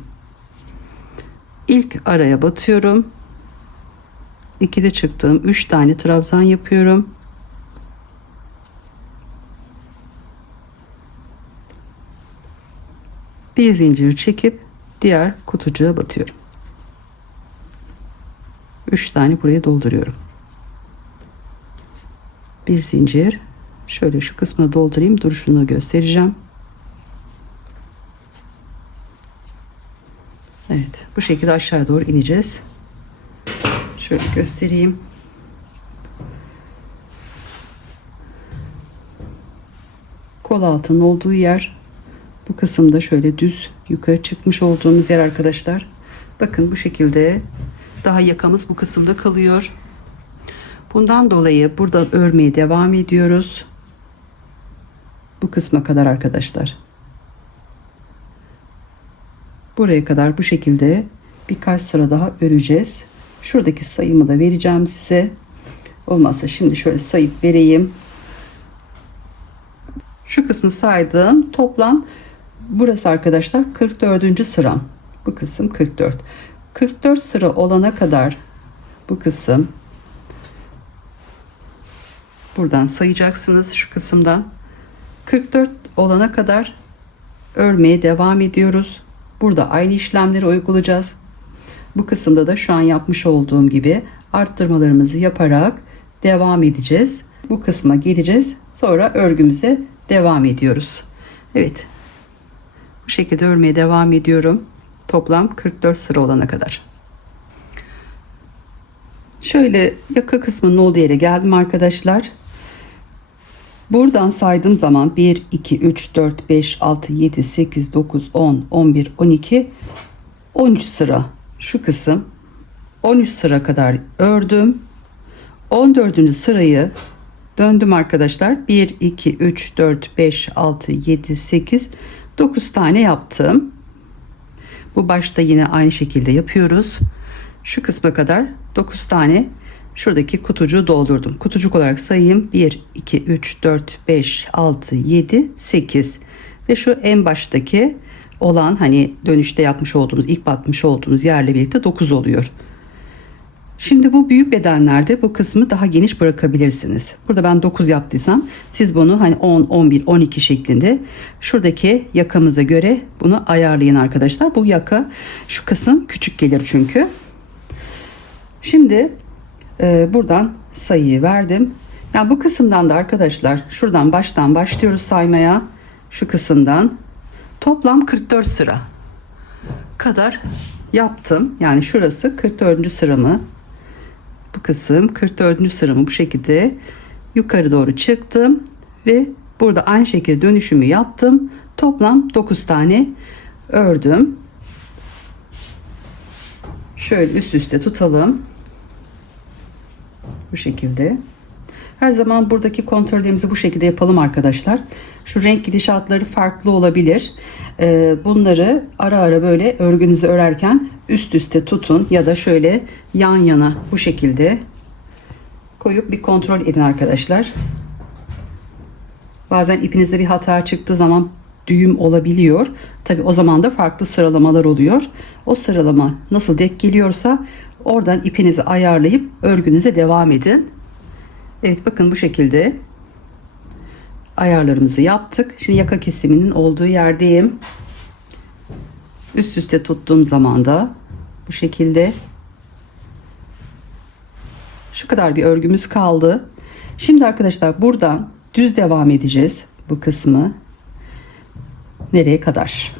İlk araya batıyorum. 2'de çıktım. 3 tane trabzan yapıyorum. Bir zincir çekip diğer kutucuğa batıyorum. 3 tane buraya dolduruyorum. Bir zincir. Şöyle şu kısmına doldurayım. Duruşunu göstereceğim. Evet, bu şekilde aşağı doğru ineceğiz. Şöyle göstereyim. Kol altının olduğu yer bu kısımda şöyle düz yukarı çıkmış olduğumuz yer arkadaşlar. Bakın bu şekilde daha yakamız bu kısımda kalıyor. Bundan dolayı burada örmeye devam ediyoruz. Bu kısma kadar arkadaşlar. Buraya kadar bu şekilde birkaç sıra daha öreceğiz. Şuradaki sayımı da vereceğim size. Olmazsa şimdi şöyle sayıp vereyim. Şu kısmı saydım. Toplam burası arkadaşlar 44. sıram. Bu kısım 44. 44 sıra olana kadar bu kısım buradan sayacaksınız şu kısımdan. 44 olana kadar örmeye devam ediyoruz. Burada aynı işlemleri uygulayacağız. Bu kısımda da şu an yapmış olduğum gibi arttırmalarımızı yaparak devam edeceğiz. Bu kısma geleceğiz. Sonra örgümüze devam ediyoruz. Evet. Bu şekilde örmeye devam ediyorum. Toplam 44 sıra olana kadar. Şöyle yaka kısmının olduğu yere geldim arkadaşlar. Buradan saydığım zaman 1, 2, 3, 4, 5, 6, 7, 8, 9, 10, 11, 12, 13 sıra şu kısım. 13 sıra kadar ördüm. 14. sırayı döndüm arkadaşlar. 1, 2, 3, 4, 5, 6, 7, 8, 9 tane yaptım. Bu başta yine aynı şekilde yapıyoruz. Şu kısma kadar 9 tane şuradaki kutucuğu doldurdum. Kutucuk olarak sayayım. 1, 2, 3, 4, 5, 6, 7, 8 ve şu en baştaki olan hani dönüşte yapmış olduğumuz ilk batmış olduğumuz yerle birlikte 9 oluyor. Şimdi bu büyük bedenlerde bu kısmı daha geniş bırakabilirsiniz. Burada ben 9 yaptıysam siz bunu hani 10, 11, 12 şeklinde şuradaki yakamıza göre bunu ayarlayın arkadaşlar. Bu yaka şu kısım küçük gelir çünkü. Şimdi buradan sayıyı verdim. Yani bu kısımdan da arkadaşlar şuradan baştan başlıyoruz saymaya. Şu kısımdan toplam 44 sıra kadar yaptım. Yani şurası 44. sıramı. Bu kısım 44. sıramı bu şekilde yukarı doğru çıktım ve burada aynı şekilde dönüşümü yaptım. Toplam 9 tane ördüm. Şöyle üst üste tutalım. Bu şekilde. Her zaman buradaki kontrollerimizi bu şekilde yapalım arkadaşlar. Şu renk gidişatları farklı olabilir. Bunları ara ara böyle örgünüzü örerken üst üste tutun ya da şöyle yan yana bu şekilde koyup bir kontrol edin arkadaşlar. Bazen ipinizde bir hata çıktığı zaman düğüm olabiliyor. Tabi o zaman da farklı sıralamalar oluyor. O sıralama nasıl denk geliyorsa oradan ipinizi ayarlayıp örgünüze devam edin. Evet, bakın bu şekilde ayarlarımızı yaptık. Şimdi yaka kesiminin olduğu yerdeyim. Üst üste tuttuğum zaman da bu şekilde şu kadar bir örgümüz kaldı. Şimdi arkadaşlar buradan düz devam edeceğiz bu kısmı. Nereye kadar?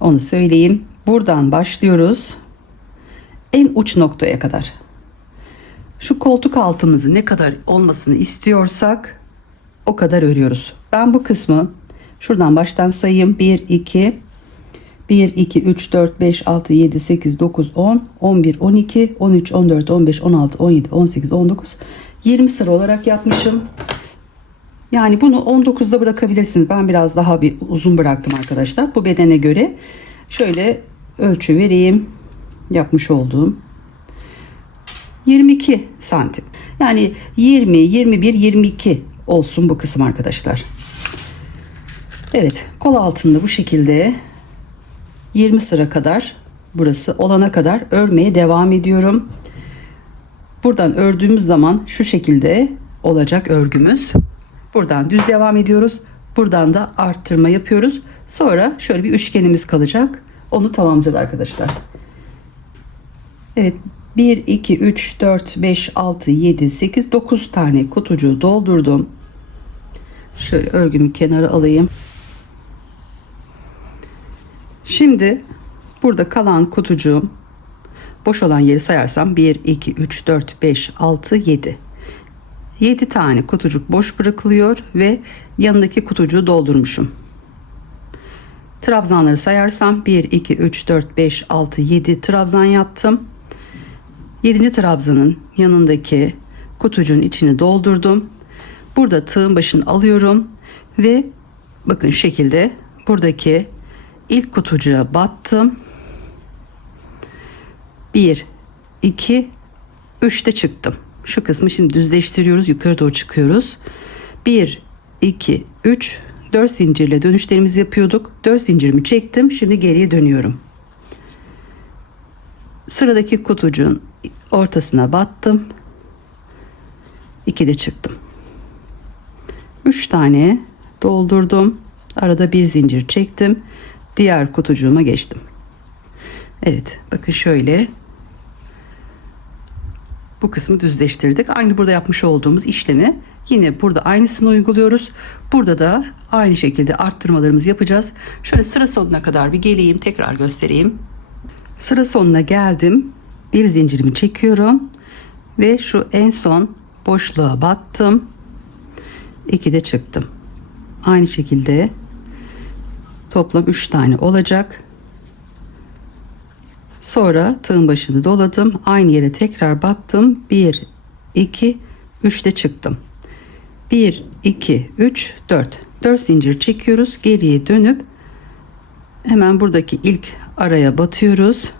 Onu söyleyeyim. Buradan başlıyoruz. En uç noktaya kadar. Şu koltuk altımızı ne kadar olmasını istiyorsak o kadar örüyoruz. Ben bu kısmı şuradan baştan sayayım. 1 2 3 4 5 6 7 8 9 10 11 12 13 14 15 16 17 18 19 20 sıra olarak yapmışım. Yani bunu 19'da bırakabilirsiniz. Ben biraz daha bir uzun bıraktım arkadaşlar. Bu bedene göre şöyle ölçü vereyim. Yapmış olduğum 22 santim. Yani 20, 21, 22 olsun bu kısım arkadaşlar. Evet, kol altında bu şekilde 20 sıra kadar, burası olana kadar örmeye devam ediyorum. Buradan ördüğümüz zaman şu şekilde olacak örgümüz. Buradan düz devam ediyoruz. Buradan da arttırma yapıyoruz. Sonra şöyle bir üçgenimiz kalacak. Onu tamamlayacağız arkadaşlar. Evet, 1 2 3 4 5 6 7 8 9 tane kutucuğu doldurdum. Şöyle örgümü kenara alayım. Şimdi burada kalan kutucuğum, boş olan yeri sayarsam 1 2 3 4 5 6 7 7 tane kutucuk boş bırakılıyor ve yanındaki kutucuğu doldurmuşum. Trabzanları sayarsam 1 2 3 4 5 6 7 trabzan yaptım. 7. trabzanın yanındaki kutucuğun içini doldurdum. Burada tığın başını alıyorum ve bakın şu şekilde buradaki ilk kutucuğa battım. 1 2 3'te çıktım. Şu kısmı şimdi düzleştiriyoruz, yukarı doğru çıkıyoruz. 1 2 3 4 zincirle dönüşlerimizi yapıyorduk. 4 zincirimi çektim. Şimdi geriye dönüyorum. Sıradaki kutucuğun ortasına battım. 2'de çıktım. 3 tane doldurdum. Arada bir zincir çektim. Diğer kutucuğuma geçtim. Evet, bakın şöyle bu kısmı düzleştirdik. Aynı burada yapmış olduğumuz işlemi yine burada aynısını uyguluyoruz. Burada da aynı şekilde arttırmalarımızı yapacağız. Şöyle sıra sonuna kadar bir geleyim, tekrar göstereyim. Sıra sonuna geldim. Bir zincirimi çekiyorum ve şu en son boşluğa battım. 2'de çıktım. Aynı şekilde toplam 3 tane olacak. Sonra tığın başını doladım. Aynı yere tekrar battım. 1 2 3'te çıktım. 1 2 3 4 4 zincir çekiyoruz. Geriye dönüp hemen buradaki ilk araya batıyoruz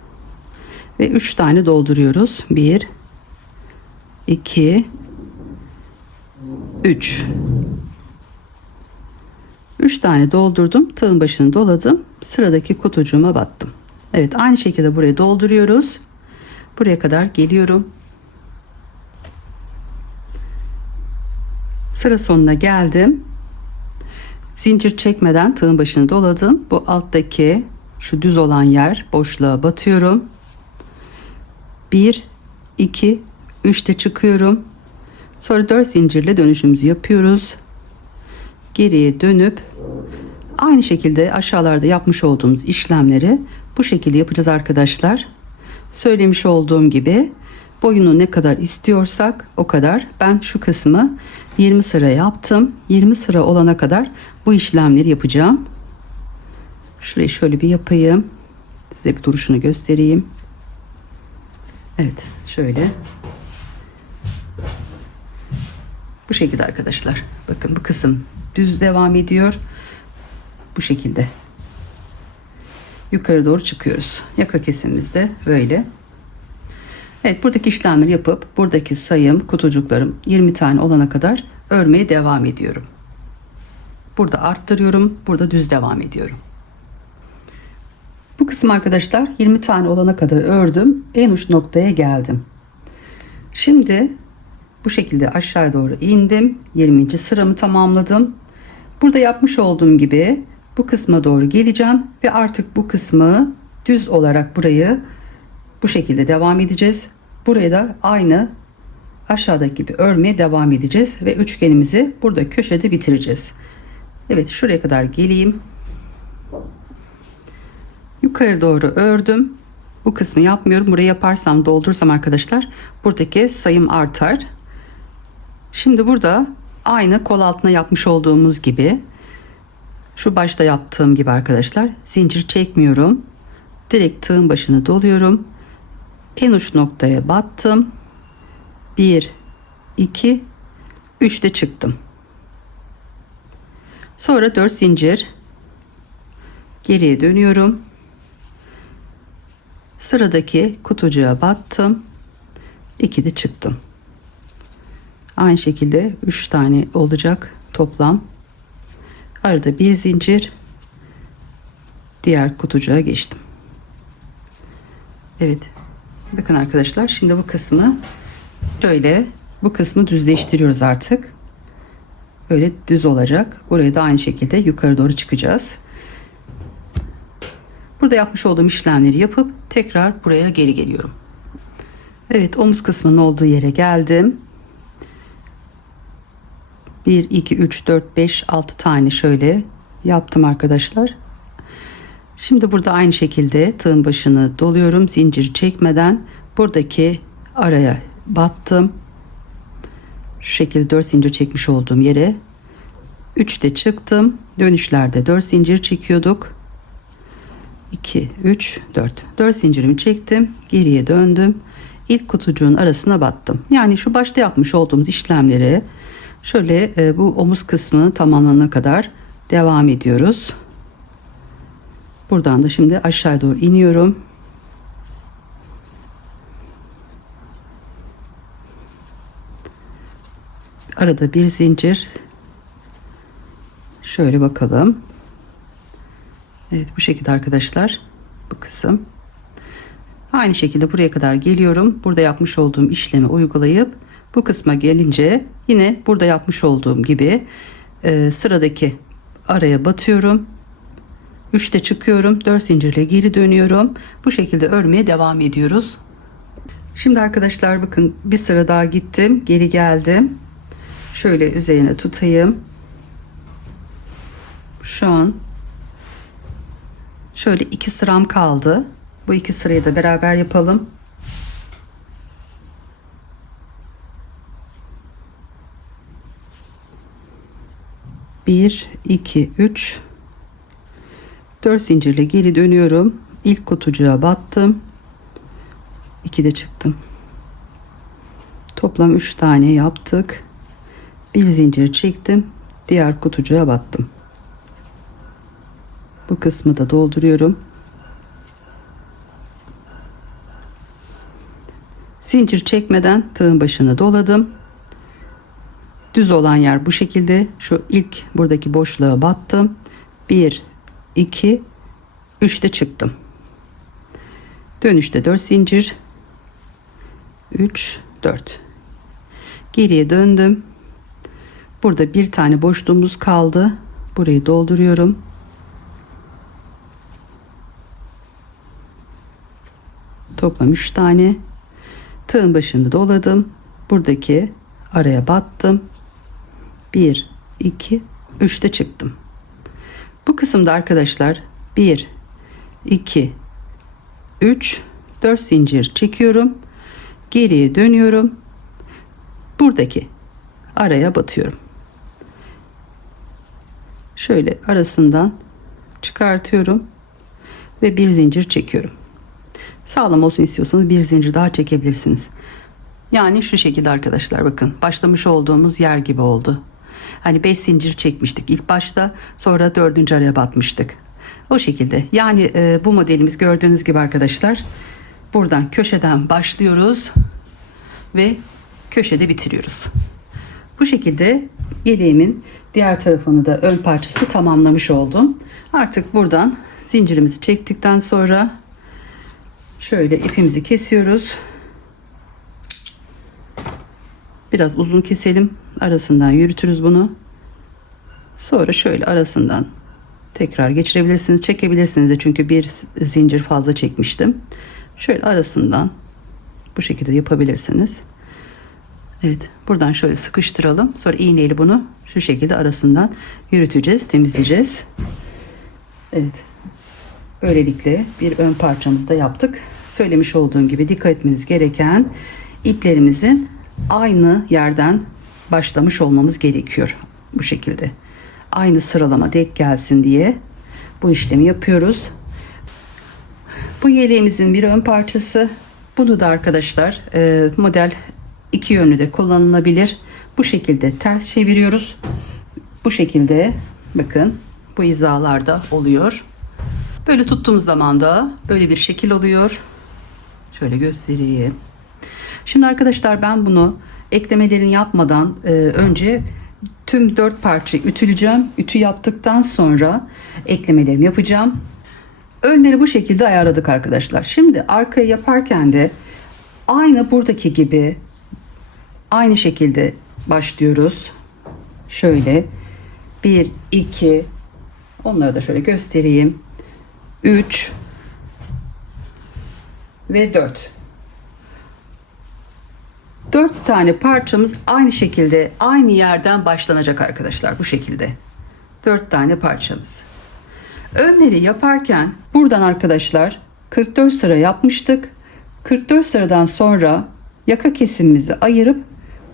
ve 3 tane dolduruyoruz. 1 2 3 3 tane doldurdum. Tığın başını doladım. Sıradaki kutucuğuma battım. Evet, aynı şekilde buraya dolduruyoruz. Buraya kadar geliyorum. Sıra sonuna geldim. Zincir çekmeden tığın başını doladım. Bu alttaki şu düz olan yer boşluğa batıyorum. 1 2 3'te çıkıyorum. Sonra 4 zincirle dönüşümüzü yapıyoruz. Geriye dönüp aynı şekilde aşağılarda yapmış olduğumuz işlemleri bu şekilde yapacağız arkadaşlar. Söylemiş olduğum gibi boyunu ne kadar istiyorsak o kadar. Ben şu kısmı 20 sıra yaptım. 20 sıra olana kadar bu işlemleri yapacağım. Şurayı şöyle bir yapayım. Size bir duruşunu göstereyim. Evet, şöyle. Bu şekilde arkadaşlar. Bakın bu kısım düz devam ediyor. Bu şekilde. Yukarı doğru çıkıyoruz. Yaka kesimimizde böyle. Evet, buradaki işlemleri yapıp buradaki sayım, kutucuklarım 20 tane olana kadar örmeye devam ediyorum. Burada arttırıyorum. Burada düz devam ediyorum. Bu kısım arkadaşlar 20 tane olana kadar ördüm. En uç noktaya geldim. Şimdi bu şekilde aşağı doğru indim. 20. sıramı tamamladım. Burada yapmış olduğum gibi bu kısma doğru geleceğim ve artık bu kısmı düz olarak burayı bu şekilde devam edeceğiz. Burayı da aynı aşağıdaki gibi örmeye devam edeceğiz ve üçgenimizi burada köşede bitireceğiz. Evet, şuraya kadar geleyim. Yukarı doğru ördüm. Bu kısmı yapmıyorum. Burayı yaparsam, doldurursam arkadaşlar buradaki sayım artar. Şimdi burada aynı kol altına yapmış olduğumuz gibi, şu başta yaptığım gibi arkadaşlar, zincir çekmiyorum. Direkt tığın başını doluyorum. En uç noktaya battım. 1 2 3 de çıktım. Sonra 4 zincir geriye dönüyorum. Sıradaki kutucuğa battım. 2 de çıktım. Aynı şekilde 3 tane olacak toplam. Arada bir zincir, diğer kutucuğa geçtim. Evet, bakın arkadaşlar, şimdi bu kısmı şöyle, bu kısmı düzleştiriyoruz artık. Böyle düz olacak. Buraya da aynı şekilde yukarı doğru çıkacağız. Burada yapmış olduğum işlemleri yapıp tekrar buraya geri geliyorum. Evet, omuz kısmının olduğu yere geldim. 1 2 3 4 5 6 tane şöyle yaptım arkadaşlar. Şimdi burada aynı şekilde tığın başını doluyorum. Zincir çekmeden buradaki araya battım. Şu şekilde 4 zincir çekmiş olduğum yere 3 de çıktım. Dönüşlerde 4 zincir çekiyorduk. 2 3 4 zincirimi çektim, geriye döndüm, ilk kutucuğun arasına battım. Yani şu başta yapmış olduğumuz işlemleri şöyle bu omuz kısmı tamamlanana kadar devam ediyoruz. Buradan da şimdi aşağı doğru iniyorum. Arada bir zincir. Şöyle bakalım. Evet, bu şekilde arkadaşlar bu kısım. Aynı şekilde buraya kadar geliyorum. Burada yapmış olduğum işlemi uygulayıp bu kısma gelince yine burada yapmış olduğum gibi sıradaki araya batıyorum. 3'te çıkıyorum. 4 zincirle geri dönüyorum. Bu şekilde örmeye devam ediyoruz. Şimdi arkadaşlar bakın, bir sıra daha gittim. Geri geldim. Şöyle üzerine tutayım. Şu an şöyle 2 sıram kaldı. Bu 2 sırayı da beraber yapalım. Bir, iki, üç, 4 zincirle geri dönüyorum. İlk kutucuğa battım. 2 de çıktım. Toplam 3 tane yaptık. Bir zincir çektim. Diğer kutucuğa battım. Bu kısmı da dolduruyorum. Zincir çekmeden tığın başını doladım. Düz olan yer bu şekilde. Şu ilk buradaki boşluğa battım. 1 2 3 de çıktım. Dönüşte 4 zincir, 3 4 geriye döndüm. Burada bir tane boşluğumuz kaldı. Burayı dolduruyorum. Toplam 3 tane. Tığın başını doladım. Buradaki araya battım. 1 2 3 de çıktım. Bu kısımda arkadaşlar 1 2 3 4 zincir çekiyorum. Geriye dönüyorum. Buradaki araya batıyorum. Şöyle arasından çıkartıyorum ve bir zincir çekiyorum. Sağlam olsun istiyorsanız bir zincir daha çekebilirsiniz. Yani şu şekilde arkadaşlar, bakın başlamış olduğumuz yer gibi oldu. Hani 5 zincir çekmiştik ilk başta, sonra 4. araya batmıştık. O şekilde yani bu modelimiz gördüğünüz gibi arkadaşlar, buradan köşeden başlıyoruz ve köşede bitiriyoruz. Bu şekilde yeleğimin diğer tarafını da, ön parçasını tamamlamış oldum. Artık buradan zincirimizi çektikten sonra şöyle ipimizi kesiyoruz. Biraz uzun keselim. Arasından yürütürüz bunu. Sonra şöyle arasından tekrar geçirebilirsiniz. Çekebilirsiniz de, çünkü bir zincir fazla çekmiştim. Şöyle arasından bu şekilde yapabilirsiniz. Evet, buradan şöyle sıkıştıralım. Sonra iğneyle bunu şu şekilde arasından yürüteceğiz, temizleyeceğiz. Evet. Böylelikle bir ön parçamızı da yaptık. Söylemiş olduğum gibi dikkat etmeniz gereken, iplerimizin aynı yerden başlamış olmamız gerekiyor. Bu şekilde. Aynı sıralama denk gelsin diye bu işlemi yapıyoruz. Bu yeleğimizin bir ön parçası. Bunu da arkadaşlar model iki yönlü de kullanılabilir. Bu şekilde ters çeviriyoruz. Bu şekilde bakın, bu hizalarda oluyor. Böyle tuttuğumuz zaman da böyle bir şekil oluyor. Şöyle göstereyim. Şimdi arkadaşlar, ben bunu eklemelerini yapmadan önce tüm 4 parçayı ütüleyeceğim. Ütü yaptıktan sonra eklemelerimi yapacağım. Önleri bu şekilde ayarladık arkadaşlar. Şimdi arkayı yaparken de aynı buradaki gibi aynı şekilde başlıyoruz. Şöyle 1, 2, onları da şöyle göstereyim. 3 ve 4. 4 tane parçamız aynı şekilde aynı yerden başlanacak arkadaşlar, bu şekilde. 4 tane parçamız. Önleri yaparken buradan arkadaşlar 44 sıra yapmıştık. 44 sıradan sonra yaka kesimimizi ayırıp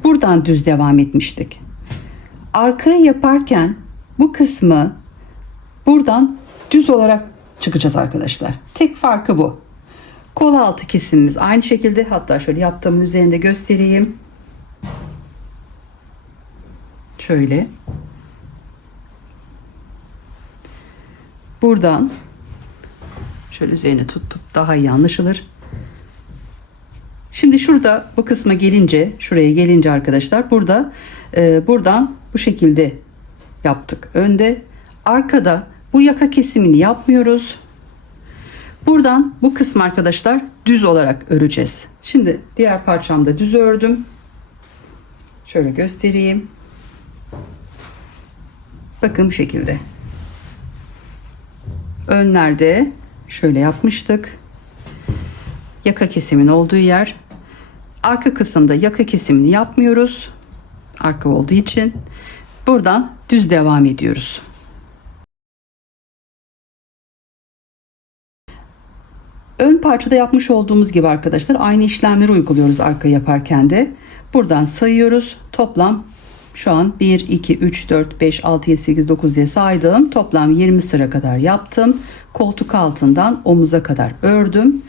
buradan düz devam etmiştik. Arkayı yaparken bu kısmı buradan düz olarak çıkacağız arkadaşlar. Tek farkı bu. Kol altı kesimimiz aynı şekilde. Hatta şöyle yaptığımın üzerinde göstereyim. Şöyle. Buradan şöyle üzerine tutup daha iyi anlaşılır. Şimdi şurada bu kısma gelince, şuraya gelince arkadaşlar, burada buradan bu şekilde yaptık. Önde, arkada bu yaka kesimini yapmıyoruz. Buradan bu kısmı arkadaşlar düz olarak öreceğiz. Şimdi diğer parçamda düz ördüm. Şöyle göstereyim. Bakın bu şekilde. Önlerde şöyle yapmıştık. Yaka kesimin olduğu yer. Arka kısımda yaka kesimini yapmıyoruz. Arka olduğu için buradan düz devam ediyoruz. Ön parçada yapmış olduğumuz gibi arkadaşlar aynı işlemleri uyguluyoruz arka yaparken de. Buradan sayıyoruz. Toplam şu an 1, 2, 3, 4, 5, 6, 7, 8, 9 diye saydım. Toplam 20 sıra kadar yaptım. Koltuk altından omuza kadar ördüm.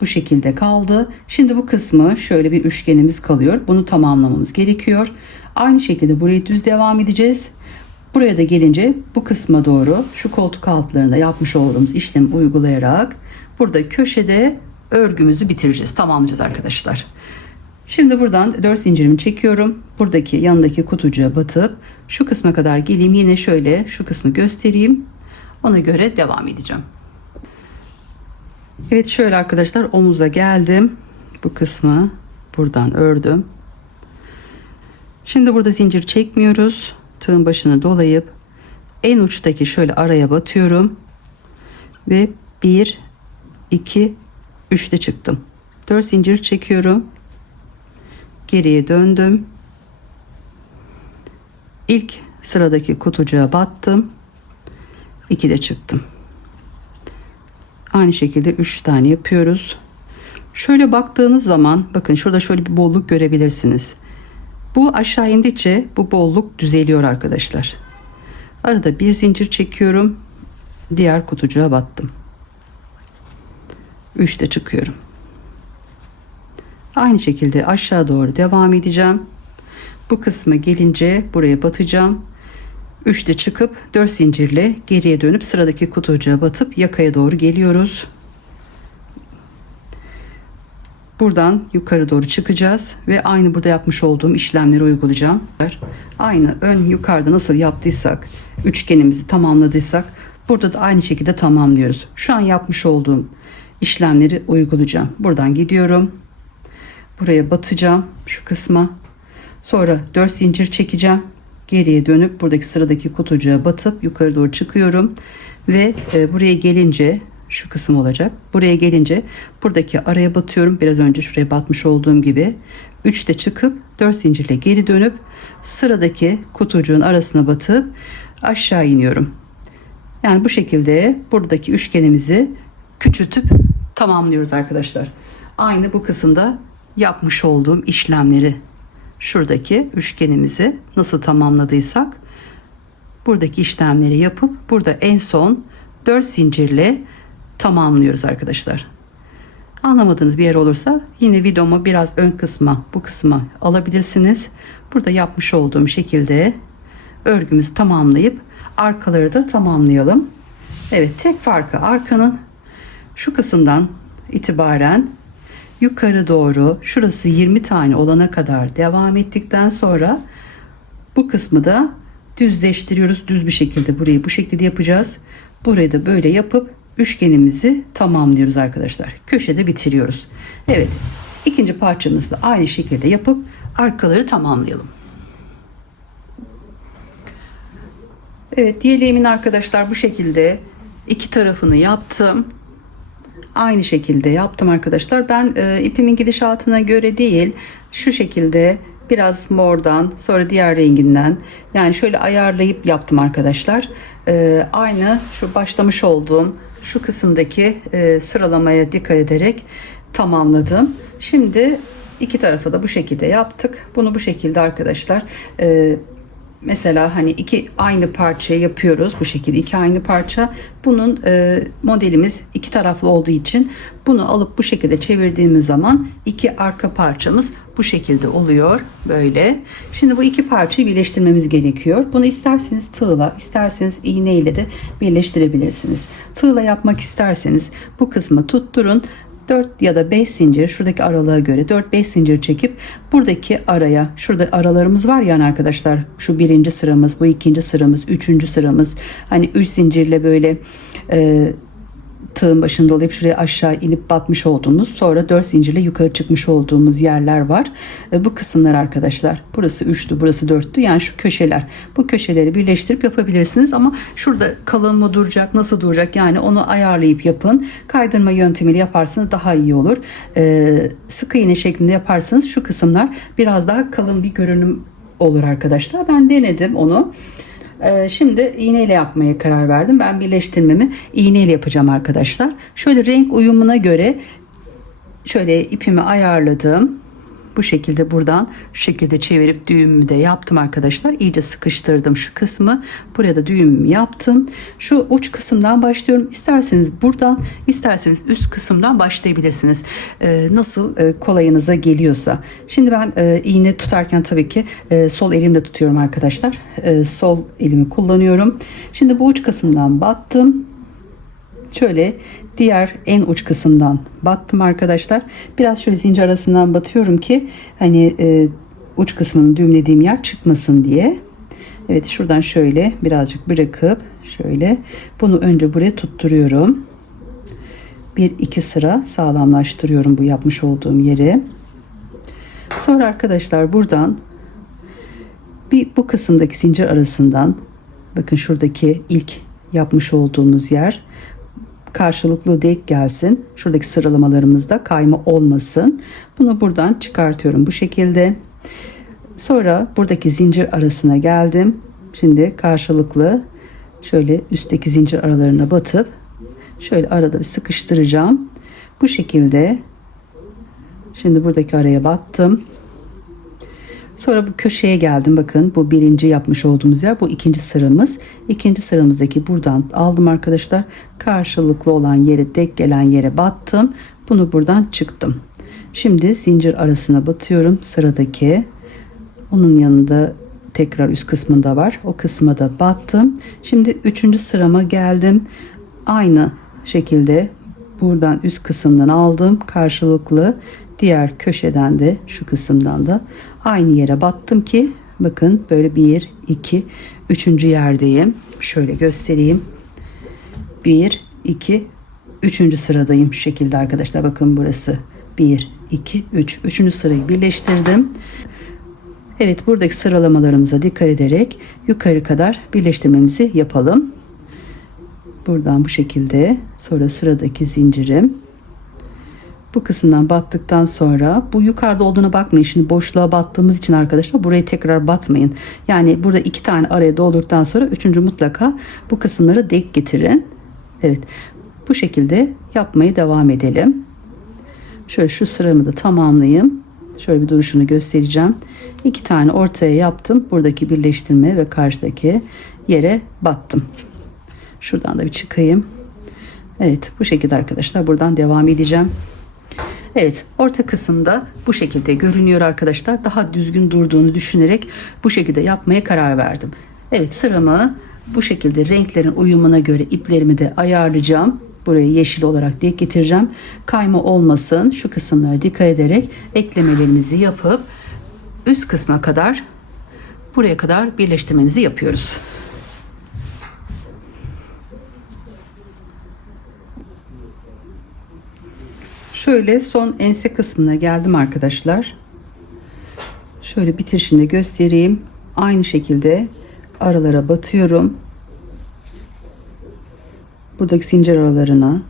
Bu şekilde kaldı. Şimdi bu kısmı şöyle bir üçgenimiz kalıyor. Bunu tamamlamamız gerekiyor. Aynı şekilde burayı düz devam edeceğiz. Buraya da gelince bu kısma doğru şu koltuk altlarında yapmış olduğumuz işlemi uygulayarak burada köşede örgümüzü bitireceğiz. Tamamlayacağız arkadaşlar. Şimdi buradan 4 zincirimi çekiyorum. Buradaki yanındaki kutucuğa batıp şu kısma kadar geleyim. Yine şöyle şu kısmı göstereyim. Ona göre devam edeceğim. Evet, şöyle arkadaşlar omuza geldim. Bu kısmı buradan ördüm. Şimdi burada zincir çekmiyoruz. Tığın başını dolayıp en uçtaki şöyle araya batıyorum. Ve 1, 2, 3'te çıktım. 4 zincir çekiyorum. Geriye döndüm. İlk sıradaki kutucuğa battım. 2'de çıktım. Aynı şekilde 3 tane yapıyoruz. Şöyle baktığınız zaman bakın şurada şöyle bir bolluk görebilirsiniz. Bu aşağı indikçe bu bolluk düzeliyor arkadaşlar. Arada bir zincir çekiyorum. Diğer kutucuğa battım. 3'te çıkıyorum. Aynı şekilde aşağı doğru devam edeceğim. Bu kısma gelince buraya batacağım. 3'te çıkıp 4 zincirle geriye dönüp sıradaki kutucuğa batıp yakaya doğru geliyoruz. Buradan yukarı doğru çıkacağız ve aynı burada yapmış olduğum işlemleri uygulayacağım. Aynı ön yukarıda nasıl yaptıysak, üçgenimizi tamamladıysak burada da aynı şekilde tamamlıyoruz. Şu an yapmış olduğum işlemleri uygulayacağım. Buradan gidiyorum. Buraya batacağım şu kısma. Sonra 4 zincir çekeceğim. Geriye dönüp buradaki sıradaki kutucuğa batıp yukarı doğru çıkıyorum. Ve buraya gelince şu kısım olacak. Buraya gelince buradaki araya batıyorum. Biraz önce şuraya batmış olduğum gibi. 3'te çıkıp 4 zincirle geri dönüp sıradaki kutucuğun arasına batıp aşağı iniyorum. Yani bu şekilde buradaki üçgenimizi küçültüp tamamlıyoruz arkadaşlar. Aynı bu kısımda yapmış olduğum işlemleri, şuradaki üçgenimizi nasıl tamamladıysak buradaki işlemleri yapıp burada en son 4 zincirle tamamlıyoruz arkadaşlar. Anlamadığınız bir yer olursa yine videomu biraz ön kısma, bu kısma alabilirsiniz. Burada yapmış olduğum şekilde örgümüzü tamamlayıp arkaları da tamamlayalım. Evet, tek farkı arkanın şu kısımdan itibaren yukarı doğru, şurası 20 tane olana kadar devam ettikten sonra bu kısmı da düzleştiriyoruz. Düz bir şekilde burayı bu şekilde yapacağız. Burayı da böyle yapıp üçgenimizi tamamlıyoruz arkadaşlar. Köşede bitiriyoruz. Evet, ikinci parçamızı da aynı şekilde yapıp arkaları tamamlayalım. Evet, yeleğimin arkadaşlar bu şekilde iki tarafını yaptım. Aynı şekilde yaptım arkadaşlar. Ben ipimin gidişatına göre değil, şu şekilde biraz mordan, sonra diğer renginden, yani şöyle ayarlayıp yaptım arkadaşlar. Aynı şu başlamış olduğum şu kısımdaki sıralamaya dikkat ederek tamamladım. Şimdi iki tarafa da bu şekilde yaptık. Bunu bu şekilde arkadaşlar mesela hani iki aynı parçayı yapıyoruz bu şekilde, iki aynı parça. Bunun modelimiz iki taraflı olduğu için bunu alıp bu şekilde çevirdiğimiz zaman iki arka parçamız bu şekilde oluyor böyle. Şimdi bu iki parçayı birleştirmemiz gerekiyor. Bunu isterseniz tığla, isterseniz iğne ile de birleştirebilirsiniz. Tığla yapmak isterseniz bu kısmı tutturun. 4 ya da 5 zincir, şuradaki aralığa göre 4-5 zincir çekip buradaki araya, şurada aralarımız var yani arkadaşlar, şu birinci sıramız, bu ikinci sıramız, üçüncü sıramız, hani 3 zincirle böyle tığın başında olayıp şuraya aşağı inip batmış olduğumuz, sonra 4 zincirle yukarı çıkmış olduğumuz yerler var. Bu kısımlar arkadaşlar, burası 3'tü, burası 4'tü, yani şu köşeler, bu köşeleri birleştirip yapabilirsiniz ama şurada kalın mı duracak, nasıl duracak, yani onu ayarlayıp yapın. Kaydırma yöntemiyle yaparsanız daha iyi olur. Sık iğne şeklinde yaparsanız şu kısımlar biraz daha kalın bir görünüm olur arkadaşlar. Ben denedim onu. Şimdi iğneyle yapmaya karar verdim. Ben birleştirmemi iğneyle yapacağım arkadaşlar. Şöyle renk uyumuna göre şöyle ipimi ayarladım. Bu şekilde buradan şu şekilde çevirip düğümümü de yaptım arkadaşlar. İyice sıkıştırdım şu kısmı. Buraya da düğümümü yaptım. Şu uç kısımdan başlıyorum. İsterseniz buradan, isterseniz üst kısımdan başlayabilirsiniz. Nasıl kolayınıza geliyorsa. Şimdi ben iğne tutarken tabii ki sol elimle tutuyorum arkadaşlar. Sol elimi kullanıyorum. Şimdi bu uç kısımdan battım. Şöyle diğer en uç kısımdan battım arkadaşlar. Biraz şöyle zincir arasından batıyorum ki hani uç kısmını düğümlediğim yer çıkmasın diye. Evet, şuradan şöyle birazcık bırakıp şöyle bunu önce buraya tutturuyorum. Bir iki sıra sağlamlaştırıyorum bu yapmış olduğum yeri. Sonra arkadaşlar buradan bu kısımdaki zincir arasından, bakın şuradaki ilk yapmış olduğumuz yer karşılıklı denk gelsin. Şuradaki sıralamalarımızda kayma olmasın. Bunu buradan çıkartıyorum bu şekilde. Sonra buradaki zincir arasına geldim. Şimdi karşılıklı şöyle üstteki zincir aralarına batıp şöyle arada bir sıkıştıracağım. Bu şekilde. Şimdi buradaki araya battım. Sonra bu köşeye geldim. Bakın bu birinci yapmış olduğumuz yer. Bu ikinci sıramız. İkinci sıramızdaki buradan aldım arkadaşlar. Karşılıklı olan yere, denk gelen yere battım. Bunu buradan çıktım. Şimdi zincir arasına batıyorum sıradaki. Onun yanında tekrar üst kısmında var. O kısma da battım. Şimdi 3. sırama geldim. Aynı şekilde buradan üst kısımdan aldım. Karşılıklı diğer köşeden de şu kısımdan da aynı yere battım ki bakın böyle 1, 2, 3. yerdeyim. Şöyle göstereyim. 1, 2, 3. sıradayım şu şekilde arkadaşlar. Bakın burası 1, 2, 3. 3. sırayı birleştirdim. Evet, buradaki sıralamalarımıza dikkat ederek yukarı kadar birleştirmemizi yapalım. Buradan bu şekilde, sonra sıradaki zincirim. Bu kısımdan battıktan sonra bu yukarıda olduğuna bakmayın. Şimdi boşluğa battığımız için arkadaşlar buraya tekrar batmayın. Yani burada 2 tane araya doldurduktan sonra 3. mutlaka bu kısımları denk getirin. Evet, bu şekilde yapmaya devam edelim. Şöyle şu sıramı da tamamlayayım. Şöyle bir duruşunu göstereceğim. 2 tane ortaya yaptım. Buradaki birleştirme ve karşıdaki yere battım. Şuradan da bir çıkayım. Evet, bu şekilde arkadaşlar buradan devam edeceğim. Evet, orta kısımda bu şekilde görünüyor arkadaşlar. Daha düzgün durduğunu düşünerek bu şekilde yapmaya karar verdim. Evet, sıramı bu şekilde renklerin uyumuna göre iplerimi de ayarlayacağım. Burayı yeşil olarak denk getireceğim. Kayma olmasın. Şu kısımlara dikkat ederek eklemelerimizi yapıp üst kısma kadar, buraya kadar birleştirmemizi yapıyoruz. Şöyle son ense kısmına geldim arkadaşlar. Şöyle bitirişini de göstereyim. Aynı şekilde aralara batıyorum. Buradaki zincir aralarına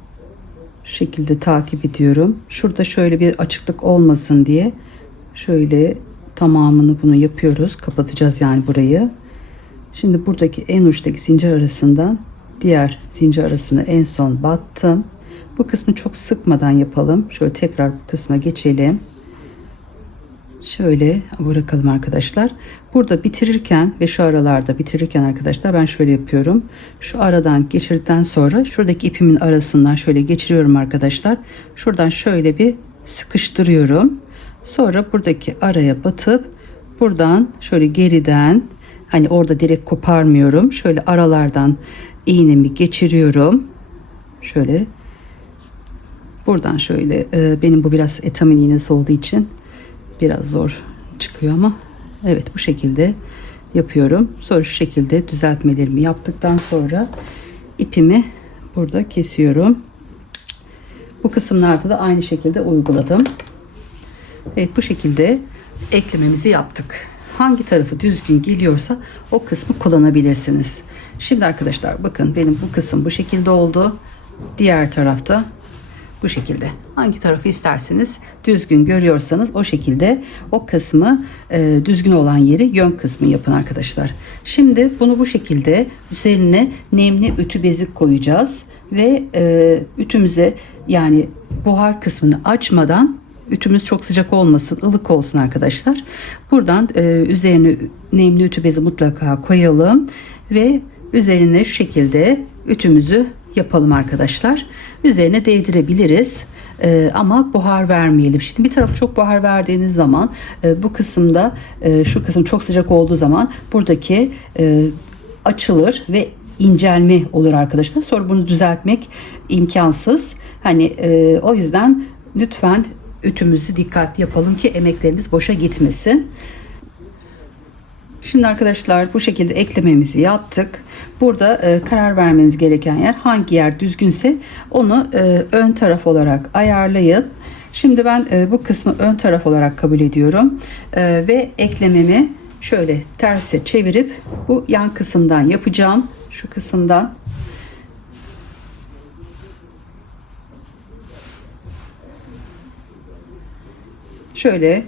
şu şekilde takip ediyorum. Şurada şöyle bir açıklık olmasın diye şöyle tamamını bunu yapıyoruz. Kapatacağız yani burayı. Şimdi buradaki en uçtaki zincir arasından diğer zincir arasına en son battım. Bu kısmı çok sıkmadan yapalım. Şöyle tekrar bu kısma geçelim. Şöyle bırakalım arkadaşlar. Burada bitirirken ve şu aralarda bitirirken arkadaşlar ben şöyle yapıyorum. Şu aradan geçirdikten sonra şuradaki ipimin arasından şöyle geçiriyorum arkadaşlar. Şuradan şöyle bir sıkıştırıyorum. Sonra buradaki araya batıp buradan şöyle geriden, hani orada direkt koparmıyorum. Şöyle aralardan iğnemi geçiriyorum. Şöyle buradan şöyle benim bu biraz etamin iğnesi olduğu için biraz zor çıkıyor ama evet, bu şekilde yapıyorum. Sonra şu şekilde düzeltmelerimi yaptıktan sonra ipimi burada kesiyorum. Bu kısımlarda da aynı şekilde uyguladım. Evet, bu şekilde eklememizi yaptık. Hangi tarafı düzgün geliyorsa o kısmı kullanabilirsiniz. Şimdi arkadaşlar bakın, benim bu kısım bu şekilde oldu. Diğer tarafta bu şekilde. Hangi tarafı isterseniz düzgün görüyorsanız o şekilde o kısmı düzgün olan yeri yön kısmı yapın arkadaşlar. Şimdi bunu bu şekilde üzerine nemli ütü bezi koyacağız ve ütümüze, yani buhar kısmını açmadan, ütümüz çok sıcak olmasın, ılık olsun arkadaşlar. Buradan üzerine nemli ütü bezi mutlaka koyalım ve üzerine şu şekilde ütümüzü yapalım arkadaşlar. Üzerine değdirebiliriz. Ama buhar vermeyelim. Şimdi bir taraf çok buhar verdiğiniz zaman bu kısımda şu kısım çok sıcak olduğu zaman buradaki açılır ve incelme olur arkadaşlar. Sonra bunu düzeltmek imkansız. Hani o yüzden lütfen ütümüzü dikkatli yapalım ki emeklerimiz boşa gitmesin. Şimdi arkadaşlar bu şekilde eklememizi yaptık. Burada karar vermeniz gereken yer, hangi yer düzgünse onu ön taraf olarak ayarlayın. Şimdi ben bu kısmı ön taraf olarak kabul ediyorum. Ve eklememi şöyle terse çevirip bu yan kısımdan yapacağım. Şu kısımdan. Şöyle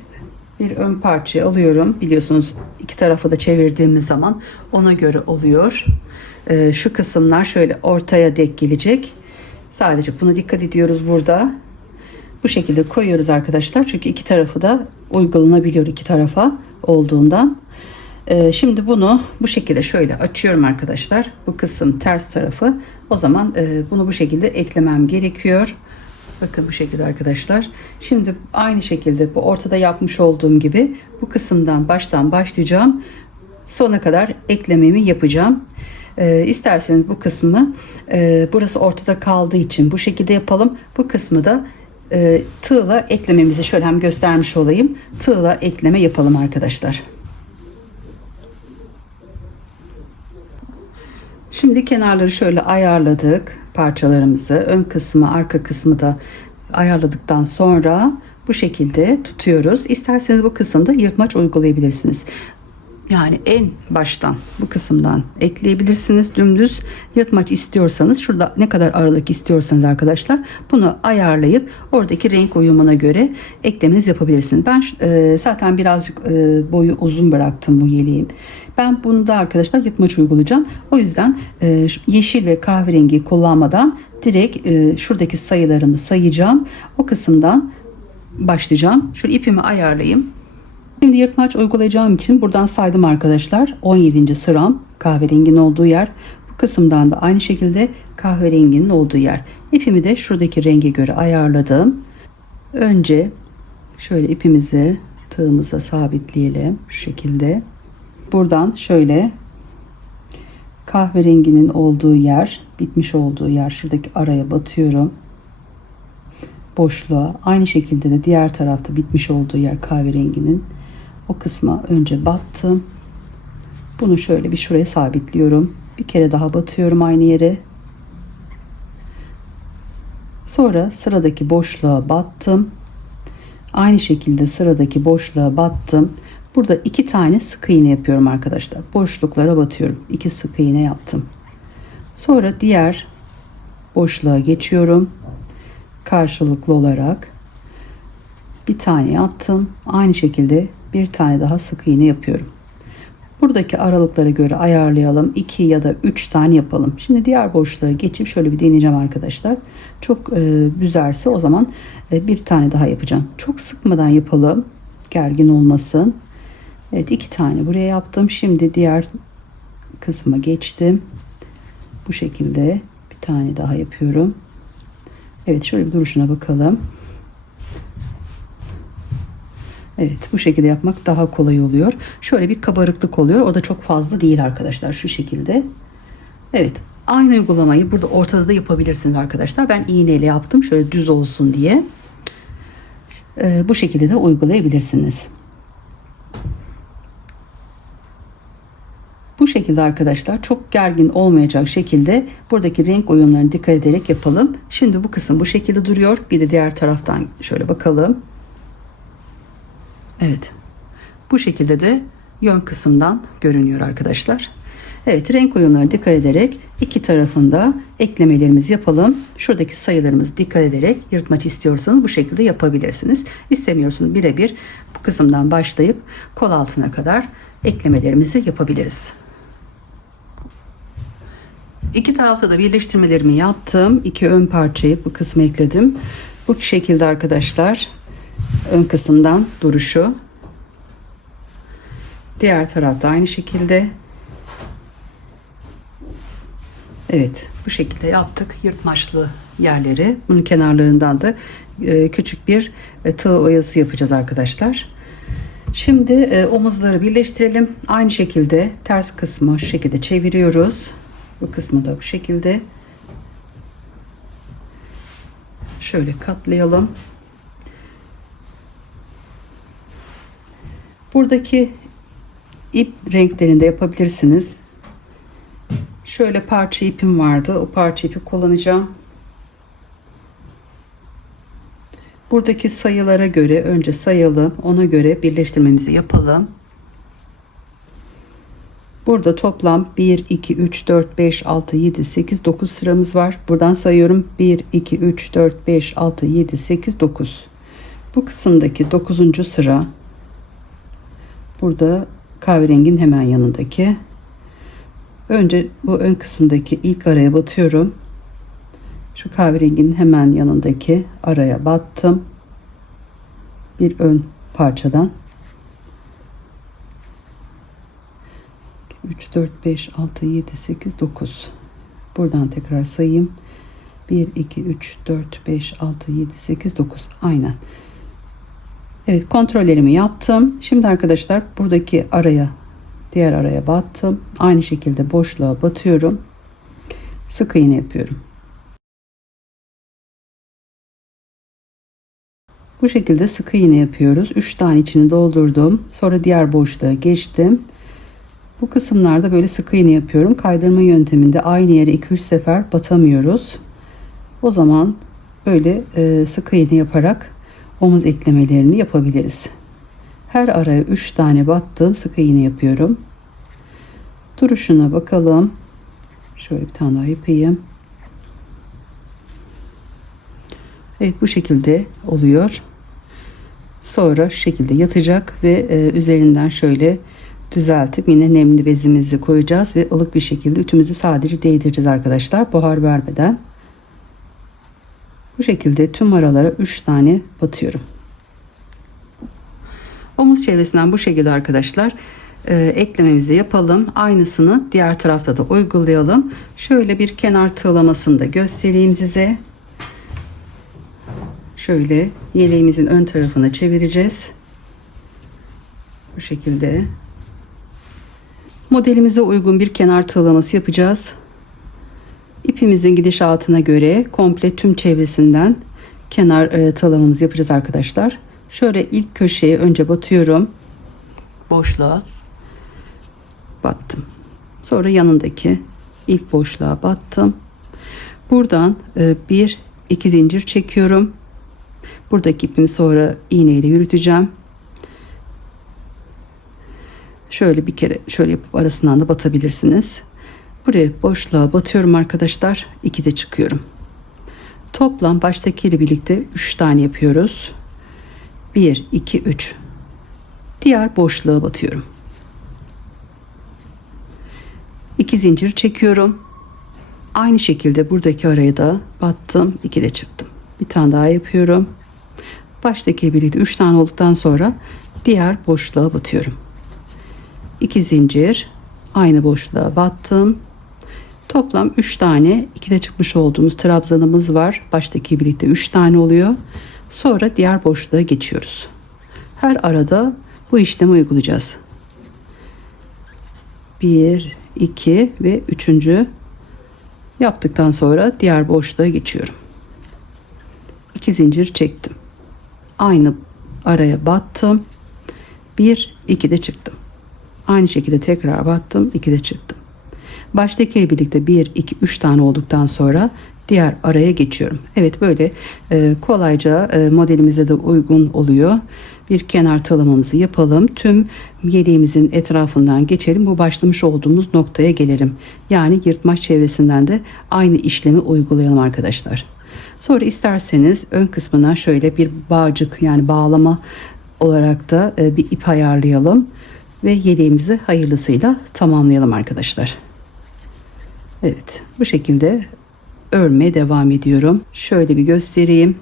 bir ön parça alıyorum. Biliyorsunuz iki tarafı da çevirdiğimiz zaman ona göre oluyor. Şu kısımlar şöyle ortaya denk gelecek. Sadece buna dikkat ediyoruz burada. Bu şekilde koyuyoruz arkadaşlar. Çünkü iki tarafı da uygulanabiliyor, iki tarafa olduğundan. Şimdi bunu bu şekilde şöyle açıyorum arkadaşlar. Bu kısım ters tarafı. O zaman bunu bu şekilde eklemem gerekiyor. Bakın bu şekilde arkadaşlar. Şimdi aynı şekilde bu ortada yapmış olduğum gibi bu kısımdan baştan başlayacağım. Sona kadar eklememi yapacağım. İsterseniz bu kısmı burası ortada kaldığı için bu şekilde yapalım. Bu kısmı da tığla eklememizi şöyle hem göstermiş olayım. Tığla ekleme yapalım arkadaşlar. Şimdi kenarları şöyle ayarladık parçalarımızı. Ön kısmı, arka kısmı da ayarladıktan sonra bu şekilde tutuyoruz. İsterseniz bu kısımda yırtmaç uygulayabilirsiniz. Yani en baştan bu kısımdan ekleyebilirsiniz dümdüz. Yırtmaç istiyorsanız şurada ne kadar aralık istiyorsanız arkadaşlar bunu ayarlayıp oradaki renk uyumuna göre eklemeniz yapabilirsiniz. Ben zaten birazcık boyu uzun bıraktım bu yeleğin. Ben bunda arkadaşlar yırtmaç uygulayacağım. O yüzden yeşil ve kahverengi kullanmadan direkt şuradaki sayılarımı sayacağım. O kısımdan başlayacağım. Şöyle ipimi ayarlayayım. Şimdi yırtmaç uygulayacağım için buradan saydım arkadaşlar. 17. sıram kahverenginin olduğu yer. Bu kısımdan da aynı şekilde kahverenginin olduğu yer. İpimi de şuradaki renge göre ayarladım. Önce şöyle ipimizi tığımıza sabitleyelim şu şekilde. Buradan şöyle kahverenginin olduğu yer, bitmiş olduğu yer, şuradaki araya batıyorum. Boşluğa. Aynı şekilde de diğer tarafta bitmiş olduğu yer kahverenginin. O kısma önce battım. Bunu şöyle bir şuraya sabitliyorum. Bir kere daha batıyorum aynı yere. Sonra sıradaki boşluğa battım. Aynı şekilde sıradaki boşluğa battım. Burada 2 tane sık iğne yapıyorum arkadaşlar. Boşluklara batıyorum. 2 sık iğne yaptım. Sonra diğer boşluğa geçiyorum. Karşılıklı olarak bir tane yaptım. Aynı şekilde bir tane daha sık iğne yapıyorum. Buradaki aralıklara göre ayarlayalım. 2 ya da 3 tane yapalım. Şimdi diğer boşluğa geçip şöyle bir deneyeceğim arkadaşlar. Çok büzerse o zaman bir tane daha yapacağım. Çok sıkmadan yapalım. Gergin olmasın. Evet, 2 tane buraya yaptım. Şimdi diğer kısma geçtim. Bu şekilde bir tane daha yapıyorum. Evet, şöyle bir duruşuna bakalım. Evet, bu şekilde yapmak daha kolay oluyor. Şöyle bir kabarıklık oluyor. O da çok fazla değil arkadaşlar. Şu şekilde. Evet, aynı uygulamayı burada ortada da yapabilirsiniz arkadaşlar. Ben iğneyle yaptım. Şöyle düz olsun diye. Bu şekilde de uygulayabilirsiniz. Bu şekilde arkadaşlar çok gergin olmayacak şekilde buradaki renk oyunlarına dikkat ederek yapalım. Şimdi bu kısım bu şekilde duruyor. Bir de diğer taraftan şöyle bakalım. Evet. Bu şekilde de yön kısımdan görünüyor arkadaşlar. Evet, renk oyunlarına dikkat ederek iki tarafında eklemelerimizi yapalım. Şuradaki sayılarımızı dikkat ederek yırtmaç istiyorsanız bu şekilde yapabilirsiniz. İstemiyorsanız birebir bu kısımdan başlayıp kol altına kadar eklemelerimizi yapabiliriz. İki tarafta da birleştirmelerimi yaptım. İki ön parçayı bu kısma ekledim. Bu şekilde arkadaşlar ön kısımdan duruşu. Diğer tarafta aynı şekilde. Evet, bu şekilde yaptık yırtmaçlı yerleri. Bunun kenarlarından da küçük bir tığ oyası yapacağız arkadaşlar. Şimdi omuzları birleştirelim. Aynı şekilde ters kısmı şu şekilde çeviriyoruz. Bu kısmı da bu şekilde. Şöyle katlayalım. Buradaki ip renklerinde yapabilirsiniz. Şöyle parça ipim vardı. O parça ipi kullanacağım. Buradaki sayılara göre önce sayalım. Ona göre birleştirmemizi yapalım. Burada toplam 1, 2, 3, 4, 5, 6, 7, 8, 9 sıramız var. Buradan sayıyorum. 1, 2, 3, 4, 5, 6, 7, 8, 9. Bu kısımdaki 9. sıra. Burada kahverenginin hemen yanındaki. Önce bu ön kısımdaki ilk araya batıyorum. Şu kahverenginin hemen yanındaki araya battım. Bir ön parçadan. 3, 4, 5, 6, 7, 8, 9. Buradan tekrar sayayım. 1, 2, 3, 4, 5, 6, 7, 8, 9. Aynen. Evet, kontrollerimi yaptım. Şimdi arkadaşlar buradaki araya, diğer araya battım. Aynı şekilde boşluğa batıyorum. Sık iğne yapıyorum. Bu şekilde sık iğne yapıyoruz. 3 tane içini doldurdum. Sonra diğer boşluğa geçtim. Bu kısımlarda böyle sık iğne yapıyorum. Kaydırma yönteminde aynı yere 2-3 sefer batamıyoruz. O zaman böyle sık iğne yaparak omuz eklemelerini yapabiliriz. Her araya 3 tane battım. Sık iğne yapıyorum. Duruşuna bakalım. Şöyle bir tane daha yapayım. Evet, bu şekilde oluyor. Sonra şu şekilde yatacak ve üzerinden şöyle düzeltip yine nemli bezimizi koyacağız ve ılık bir şekilde ütümüzü sadece değdireceğiz arkadaşlar, buhar vermeden. Bu şekilde tüm aralara 3 tane batıyorum. Omuz çevresinden bu şekilde arkadaşlar eklememizi yapalım. Aynısını diğer tarafta da uygulayalım. Şöyle bir kenar tığlamasını da göstereyim size. Şöyle yeleğimizin ön tarafına çevireceğiz. Bu şekilde modelimize uygun bir kenar tığlaması yapacağız. İpimizin gidişatına göre komple tüm çevresinden kenar tığlamamızı yapacağız arkadaşlar. Şöyle ilk köşeye önce batıyorum. Boşluğa battım. Sonra yanındaki ilk boşluğa battım. Buradan bir iki zincir çekiyorum. Buradaki ipimi sonra iğneyle yürüteceğim. Şöyle bir kere şöyle yapıp arasından da batabilirsiniz. Buraya boşluğa batıyorum arkadaşlar. 2 de çıkıyorum. Toplam baştaki ile birlikte 3 tane yapıyoruz. 1, 2, 3. Diğer boşluğa batıyorum. 2 zincir çekiyorum. Aynı şekilde buradaki araya da battım. 2 de çıktım. Bir tane daha yapıyorum. Baştaki birlikte 3 tane olduktan sonra diğer boşluğa batıyorum. 2 zincir, aynı boşluğa battım. Toplam 3 tane 2'de çıkmış olduğumuz trabzanımız var. Baştaki birlikte 3 tane oluyor. Sonra diğer boşluğa geçiyoruz. Her arada bu işlemi uygulayacağız. 1, 2 ve 3. yaptıktan sonra diğer boşluğa geçiyorum. 2 zincir çektim. Aynı araya battım. 1, 2 de çıktım. Aynı şekilde tekrar battım. 2 de çıktım. Baştaki ile birlikte 1, 2, 3 tane olduktan sonra diğer araya geçiyorum. Evet, böyle kolayca modelimize de uygun oluyor. Bir kenar tığlamamızı yapalım. Tüm yeleğimizin etrafından geçelim. Bu başlamış olduğumuz noktaya gelelim. Yani yırtmaç çevresinden de aynı işlemi uygulayalım arkadaşlar. Sonra isterseniz ön kısmına şöyle bir bağcık, yani bağlama olarak da bir ip ayarlayalım ve yeleğimizi hayırlısıyla tamamlayalım arkadaşlar. Evet, bu şekilde örmeye devam ediyorum. Şöyle bir göstereyim.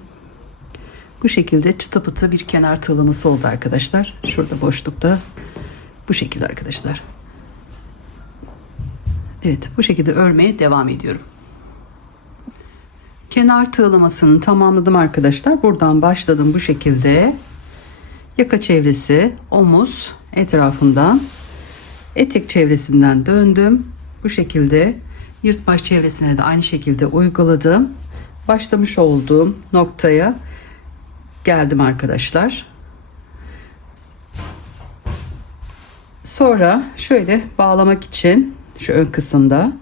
Bu şekilde çıtı pıtı bir kenar tığlaması oldu arkadaşlar. Şurada boşlukta bu şekilde arkadaşlar. Evet, bu şekilde örmeye devam ediyorum. Kenar tığlamasını tamamladım arkadaşlar. Buradan başladım bu şekilde. Yaka çevresi, omuz etrafından, etek çevresinden döndüm. Bu şekilde yırtmaç çevresine de aynı şekilde uyguladım. Başlamış olduğum noktaya geldim arkadaşlar. Sonra şöyle bağlamak için şu ön kısımda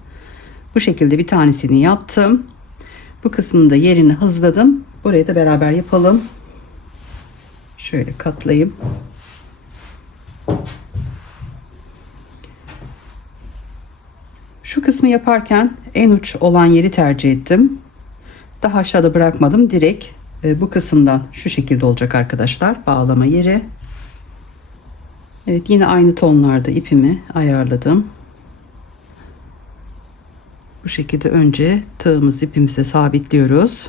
bu şekilde bir tanesini yaptım. Bu kısmını da yerini hızladım. Burayı da beraber yapalım. Şöyle katlayayım. Şu kısmı yaparken en uç olan yeri tercih ettim. Daha aşağıda bırakmadım. Direkt bu kısımdan şu şekilde olacak arkadaşlar. Bağlama yeri. Evet, yine aynı tonlarda ipimi ayarladım. Bu şekilde önce tığımızı ipimize sabitliyoruz.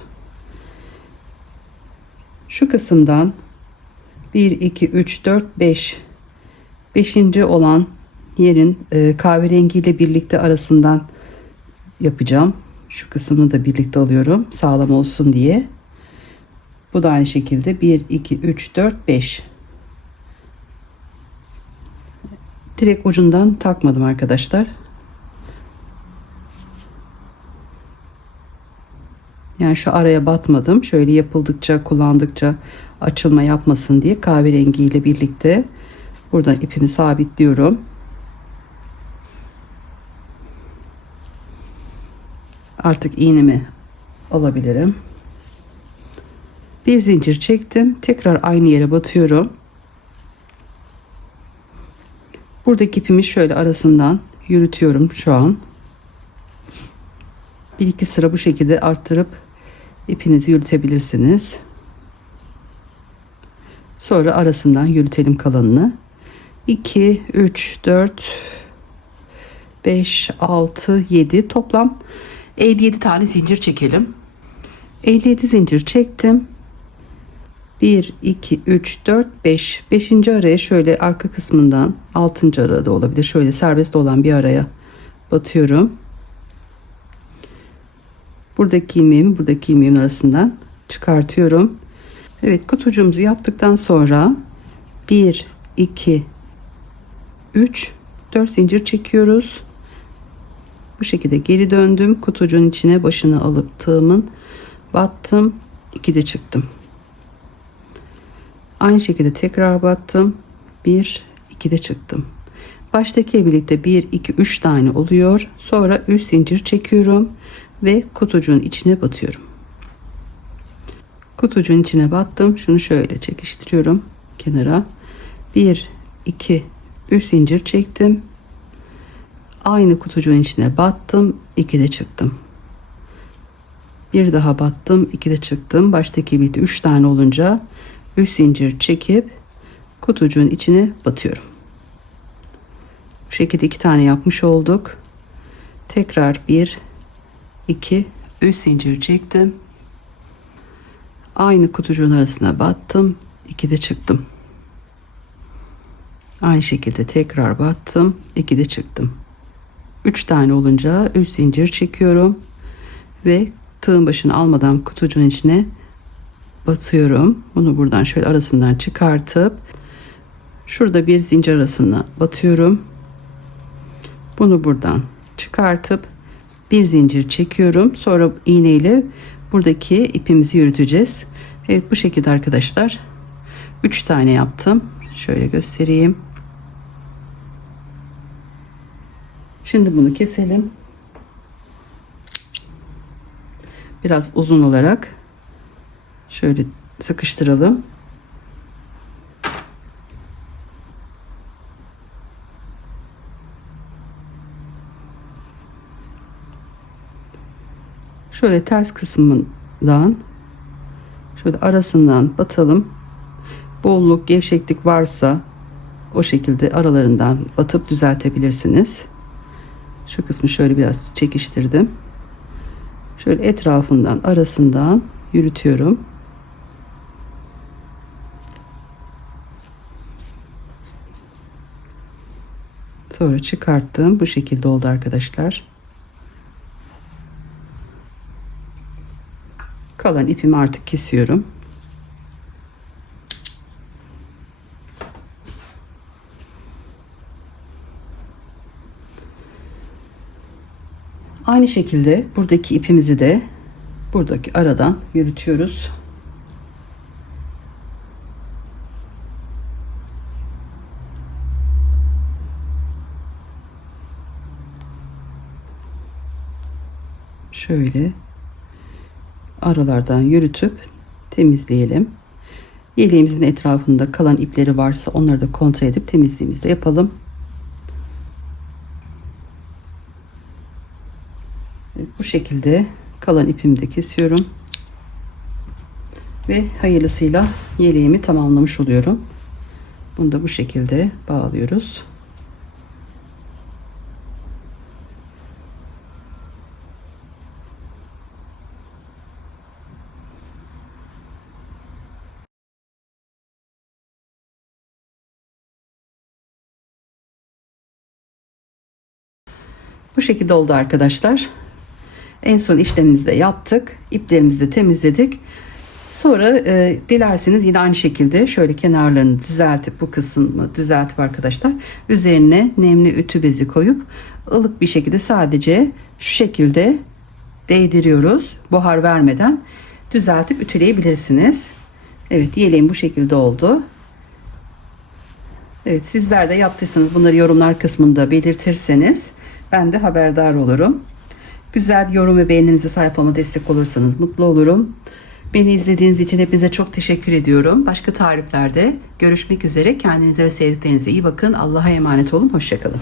Şu kısımdan 1, 2, 3, 4, 5. 5. olan yerin kahverengi ile birlikte arasından yapacağım. Şu kısmını da birlikte alıyorum sağlam olsun diye. Bu da aynı şekilde 1 2 3 4 5. Direkt ucundan takmadım arkadaşlar. Yani şu araya batmadım. Şöyle yapıldıkça, kullandıkça açılma yapmasın diye kahverengi ile birlikte buradan ipimi sabitliyorum. Artık iğnemi alabilirim. Bir zincir çektim. Tekrar aynı yere batıyorum. Buradaki ipimi şöyle arasından yürütüyorum şu an. Bir iki sıra bu şekilde arttırıp ipinizi yürütebilirsiniz. Sonra arasından yürütelim kalanını. 2 3 4 5 6 7 toplam 57 tane zincir çekelim. 57 zincir çektim. 1 2 3 4 5. 5. araya şöyle arka kısmından 6. arada olabilir. Şöyle serbest olan bir araya batıyorum. Buradaki ilmeğimin arasından çıkartıyorum. Evet, kutucuğumuzu yaptıktan sonra 1 2 3 4 zincir çekiyoruz. Bu şekilde geri döndüm. Kutucuğun içine başını alıp tığımın battım. 2 de çıktım. Aynı şekilde tekrar battım. 1 2 de çıktım. Baştaki birlikte 1 2 3 tane oluyor. Sonra 3 zincir çekiyorum ve kutucuğun içine batıyorum. Kutucuğun içine battım. Şunu şöyle çekiştiriyorum kenara. 1 2 3 zincir çektim. Aynı kutucuğun içine battım. 2 de çıktım. Bir daha battım. 2 de çıktım. Baştaki birlikte 3 tane olunca 3 zincir çekip kutucuğun içine batıyorum. Bu şekilde 2 tane yapmış olduk. Tekrar 1 2 3 zincir çektim. Aynı kutucuğun arasına battım. 2 de çıktım. Aynı şekilde tekrar battım. 2 de çıktım. 3 tane olunca 3 zincir çekiyorum ve tığın başını almadan kutucuğun içine batıyorum. Bunu buradan şöyle arasından çıkartıp şurada bir zincir arasına batıyorum. Bunu buradan çıkartıp bir zincir çekiyorum. Sonra iğne ile buradaki ipimizi yürüteceğiz. Evet, bu şekilde arkadaşlar 3 tane yaptım. Şöyle göstereyim. Şimdi bunu keselim. Biraz uzun olarak şöyle sıkıştıralım. Şöyle ters kısmından şöyle arasından batalım. Bolluk, gevşeklik varsa o şekilde aralarından batıp düzeltebilirsiniz. Şu kısmı şöyle biraz çekiştirdim. Şöyle etrafından, arasından yürütüyorum. Sonra çıkarttım. Bu şekilde oldu arkadaşlar. Kalan ipimi artık kesiyorum. Aynı şekilde buradaki ipimizi de buradaki aradan yürütüyoruz. Şöyle aralardan yürütüp temizleyelim. Yeleğimizin etrafında kalan ipleri varsa onları da kontrol edip temizliğimizi de yapalım. Evet, bu şekilde kalan ipimi de kesiyorum. Ve hayırlısıyla yeleğimi tamamlamış oluyorum. Bunu da bu şekilde bağlıyoruz. Bu şekilde oldu arkadaşlar. En son işlemimizi de yaptık. İplerimizi de temizledik. Sonra dilerseniz yine aynı şekilde şöyle kenarlarını düzeltip, bu kısmı düzeltip arkadaşlar, üzerine nemli ütü bezi koyup ılık bir şekilde sadece şu şekilde değdiriyoruz. Buhar vermeden düzeltip ütüleyebilirsiniz. Evet, yeleğim bu şekilde oldu. Evet, sizler de yaptıysanız bunları yorumlar kısmında belirtirseniz ben de haberdar olurum. Güzel yorum ve beğeninize sahip olma destek olursanız mutlu olurum. Beni izlediğiniz için hepinize çok teşekkür ediyorum. Başka tariflerde görüşmek üzere. Kendinize ve sevdiklerinize iyi bakın. Allah'a emanet olun. Hoşça kalın.